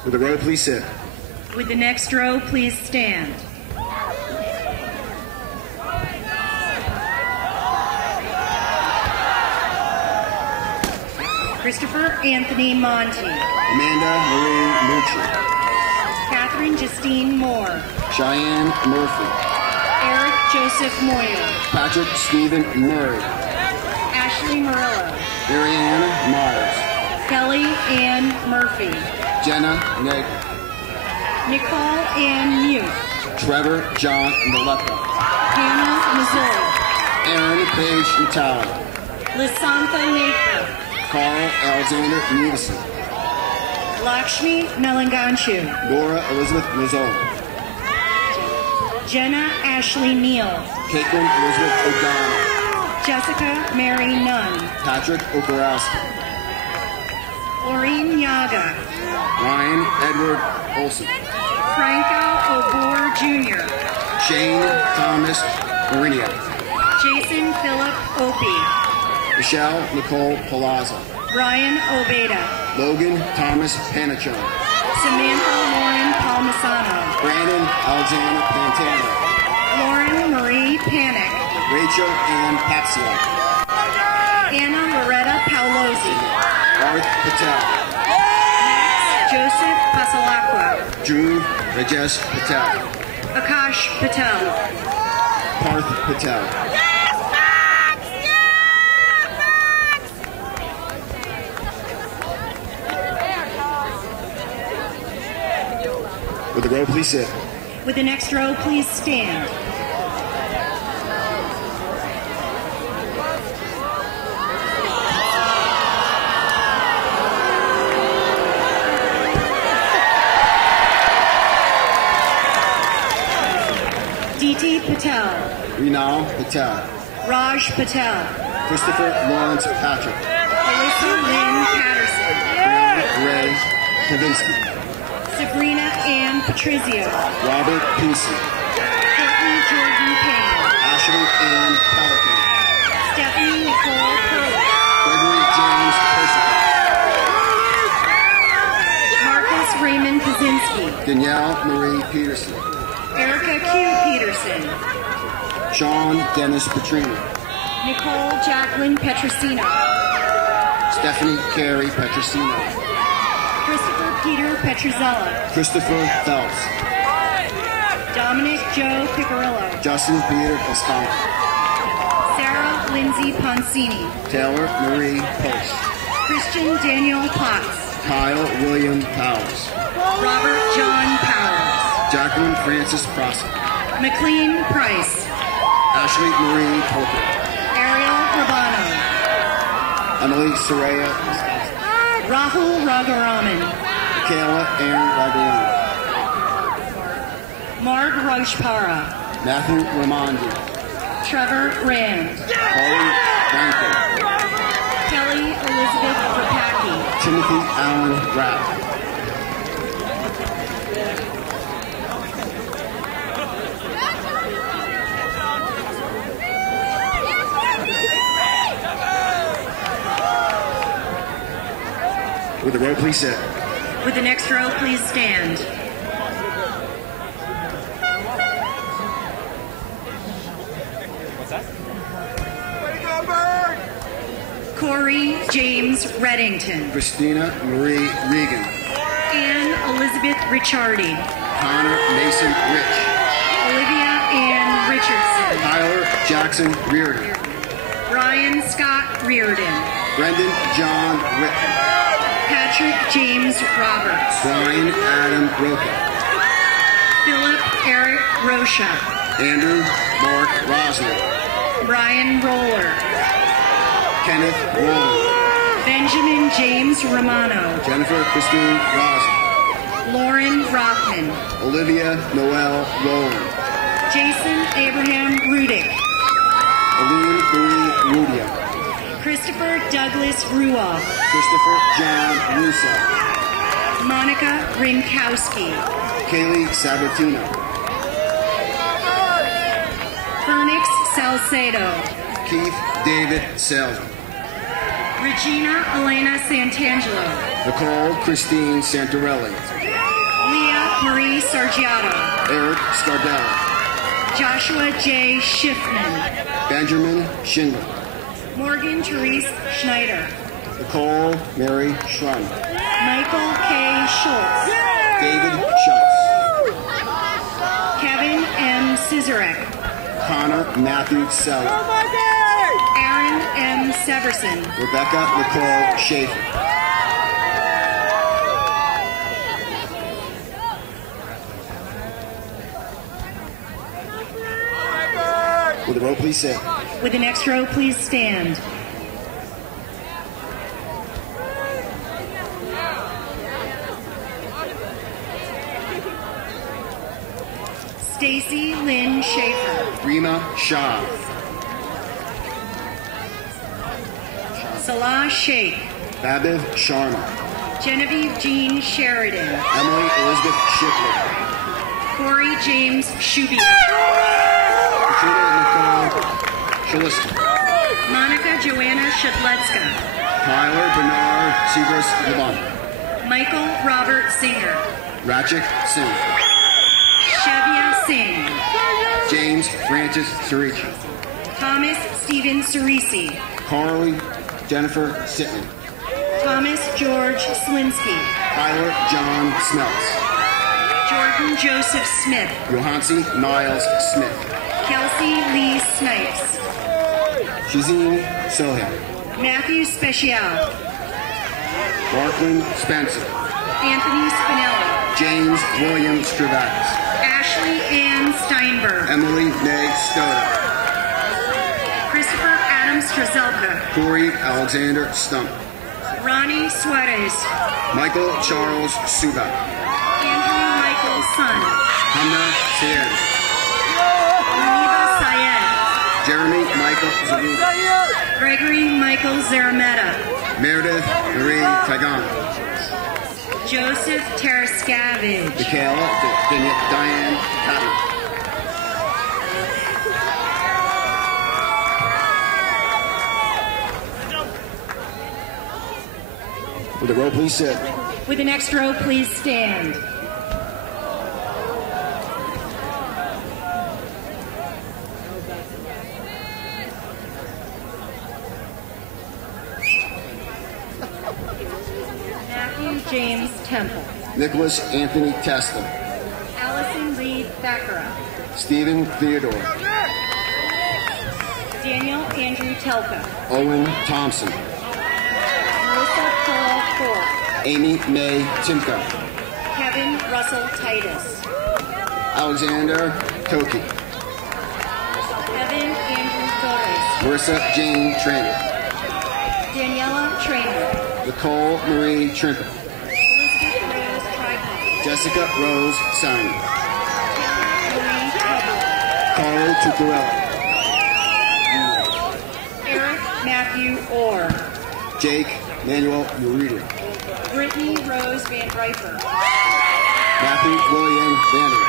With the row, please sit. With the next row, please stand. Christopher Anthony Monty. Amanda Marie Mucci. Catherine Justine Moore. Cheyenne Murphy. Eric Joseph Moyer. Patrick Stephen Murray. Ashley Murillo. Ariana Myers. Kelly Ann Murphy. Jenna Nagel. Nicole Ann Mute. Trevor John Naletta. Hannah Missouri. Aaron Page Natalia. Lisantha Naper. Carl Alexander Nevison. Lakshmi Melanganshu. Laura Elizabeth Mazzola. Jenna Ashley Neal. Caitlin Elizabeth O'Donnell. Jessica Mary Nunn. Patrick Okarowski. Maureen Yaga. Ryan Edward Olson. Franco O'Bour Jr. Shane Thomas Mariniak. Jason Philip Opie. Michelle Nicole Palazzo. Brian Obeda. Logan Thomas Panichon. Samantha Lauren Palmisano. Brandon Alexander Pantano. Lauren Marie Panic. Rachel Ann Papsia. Anna Loretta Paolozzi. Arth Patel. Max Joseph Pasalacqua. Drew Rajesh Patel. Akash Patel. Parth Patel. With the row, please sit. With the next row, please stand. D.T. Patel. Rinal Patel. Raj Patel. Christopher Lawrence Patrick. Alyssa Lynn Patterson. Ray Kavinsky. Sabrina Ann Patrizio. Robert Peasy. Courtney Jordan Payne. Ashley Ann Pelican. Stephanie Nicole Curley. Gregory James Persica. Marcus Raymond Kaczynski. Danielle Marie Peterson. Erica Q. Peterson. Sean Dennis Petrino. Nicole Jacqueline Petrosino. Stephanie Carey Petrosino. Christopher Peter Petruzella. Christopher Phelps. Dominic Joe Picarillo. Justin Peter Escampa. Sarah Lindsay Poncini. Taylor Marie Post. Christian Daniel Potts. Kyle William Powers. Robert John Powers. Jacqueline Francis Prosser. McLean Price. Ashley Marie Poker. Ariel Rabano. Emily Soraya. Rahul Ragaraman. Michaela Aaron Raghuram. Marg Rajpara. Matthew Ramondi. Trevor Rand. Holly Rankin. Kelly Elizabeth Rapaki. Timothy Allen Rapp. With the row, please sit. With the next row, please stand. Corey James Reddington. Christina Marie Regan. Ann Elizabeth Ricciardi. Connor Mason Rich. Olivia Ann Richardson. Tyler Jackson Reardon. Ryan Scott Reardon. Brendan John Whitman. Patrick James Roberts. Brian Adam Roca. Philip Eric Rocha. Andrew Mark Rosner. Brian Roller. Kenneth Walden. Benjamin James Romano. Jennifer Christine Rosner. Lauren Rothman. Olivia Noel Rowland. Jason Abraham Rudick. Aline Marie Rudia. Christopher Douglas Ruoff. Christopher John Russo. Monica Rinkowski. Kaylee Sabatino. Fernix Salcedo. Keith David Selden. Regina Elena Santangelo. Nicole Christine Santarelli. Leah Marie Sargiato. Eric Scardella. Joshua J. Schiffman. Benjamin Schindler. Morgan Therese Schneider. Nicole Mary Schrum. Michael K. Schultz. David Schultz. Kevin M. Scissorek. Connor Matthew Seller. Aaron M. Severson. Rebecca Nicole Schaefer. With the row, please sit. With the next row, please stand. Stacy Lynn Schaefer. Rima Shah. Salah Sheikh. Babib Sharma. Genevieve Jean Sheridan. Emily Elizabeth Shipley. Corey James Shuby. Katrina Nicole Shaliska. Monica Joanna Shedletska. Tyler Bernard Segrist Laban. Michael Robert Singer. Rachik Singh. Shevia Singh. James Francis Sarici. Thomas Stephen Cerisi. Carly Jennifer Sitton. Thomas George Slinsky. Tyler John Smeltz. Jordan Joseph Smith. Johansi Niles Smith. Kelsey Lee Snipes. Shazine Sohail. Matthew Special. Barklin Spencer. Anthony Spinelli. James William Stravatis. Ashley Ann Steinberg. Emily Meg Stoddard. Christopher Adam Strzelka. Corey Alexander Stump. Ronnie Suarez. Michael Charles Suga. Andrew Michael Sun. Hamna Sayed. Reniva Syed. Jeremy Michael Zaruga. Gregory Michael Zarametta. Meredith Marie Tagan. Joseph Terskavage. Michaela Diane Cotton. With the row, please sit. With the next row, please stand. Matthew James Temple. Nicholas Anthony Testa. Allison Reed Thakura. Stephen Theodore. Daniel Andrew Telka. Owen Thompson. Melissa Pearl Thorpe. Amy Mae Timko. Kevin Russell Titus. Alexander Toki. Evan Andrew Torres. Marissa Jane Trainer. Daniela Trainer. Nicole Marie Trimper. Elizabeth Rose Tricon. Jessica Rose Simon. Louise Hubbard. Carly Tucarella. Eric Matthew Orr. Jake Manuel Urita. Brittany Rose Van Riper. Matthew William Vander.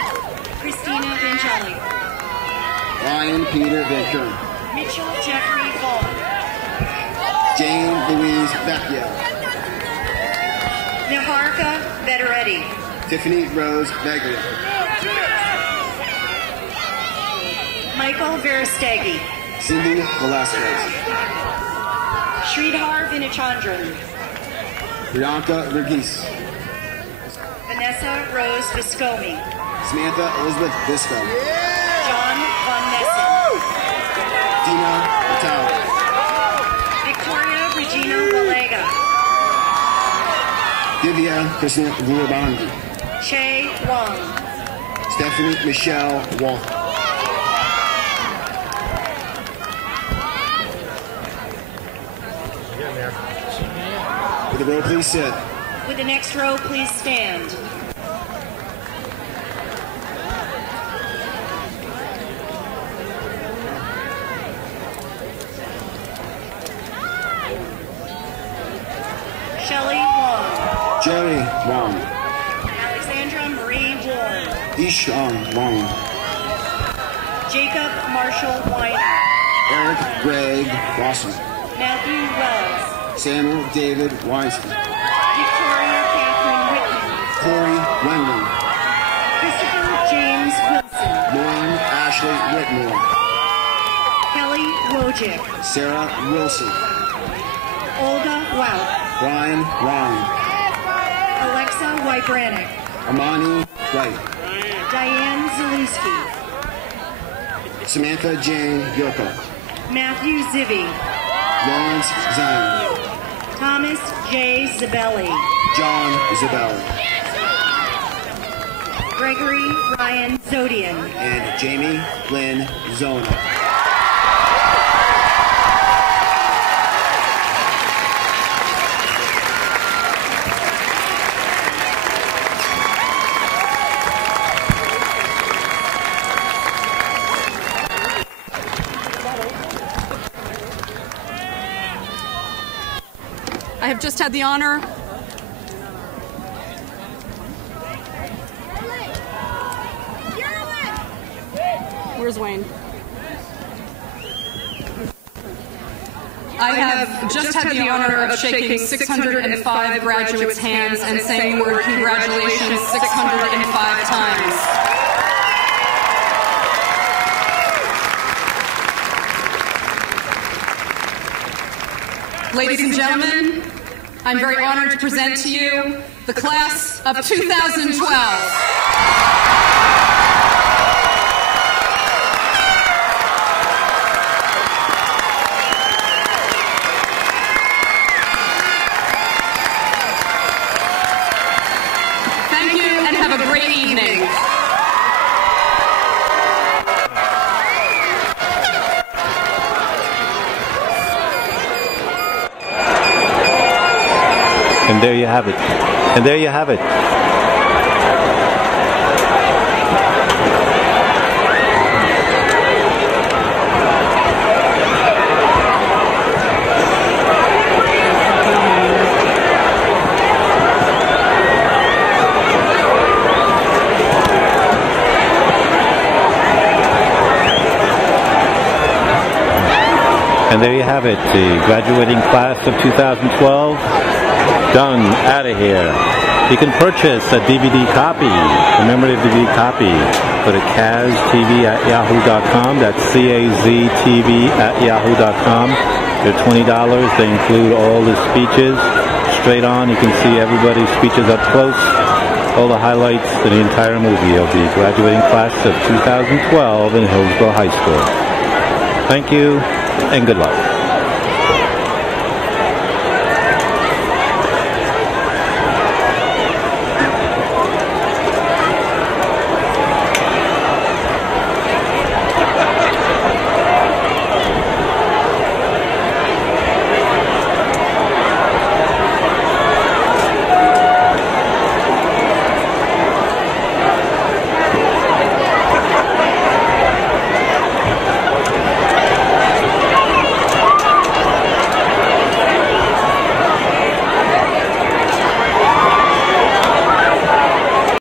Christina Vangelli. Ryan Peter Van Kern. Mitchell Jeffrey Vaughn. Jane Louise Vecchio. Niharka Veteretti. Tiffany Rose Veglia. Michael Verestegi. Cindy Velasquez. Sridhar Vinachandran. Priyanka Verghese. Vanessa Rose Viscomi. Samantha Elizabeth Visco. John Von Nessen. Dina Vitale. Victoria Regina Walega. Divya Krishna Gurubandi. Che Wang. Stephanie Michelle Walker. With the row, please sit. With the next row, please stand. Shelley Wong. Jerry Wong. Alexandra Marie Warren. Isham Wong. Jacob Marshall Weiner. Eric Greg Rossman. Matthew Wells. Samuel David Weinstein. Victoria Catherine Whitman. Corey Wendland. Christopher James Wilson. Lauren Ashley Whitmore. Kelly Wojcik. Sarah Wilson. Olga Wout. Brian Ryan. Alexa Wybranick. Amani Wright. Diane Zalewski. Samantha Jane Yoko. Matthew Zivvy. Lawrence Zion. Thomas J. Zabelli. John Zabelli. Gregory Ryan Zodian. And Jamie Lynn Zona. I have just had the honor Where's Wayne? I have just had the honor of shaking 605 graduates' hands and saying the word congratulations 605 times. Ladies and gentlemen, I'm very honored to present to you the class of 2012. Thank you and have a great evening. And there you have it. And there you have it. And there you have it, the graduating class of 2012. Done, out of here. You can purchase a DVD copy, commemorative DVD copy. Go to CazTV@yahoo.com. That's CAZTV@yahoo.com. They're $20. They include all the speeches. Straight on, you can see everybody's speeches up close. All the highlights of the entire movie of the graduating class of 2012 in Hillsborough High School. Thank you, and good luck.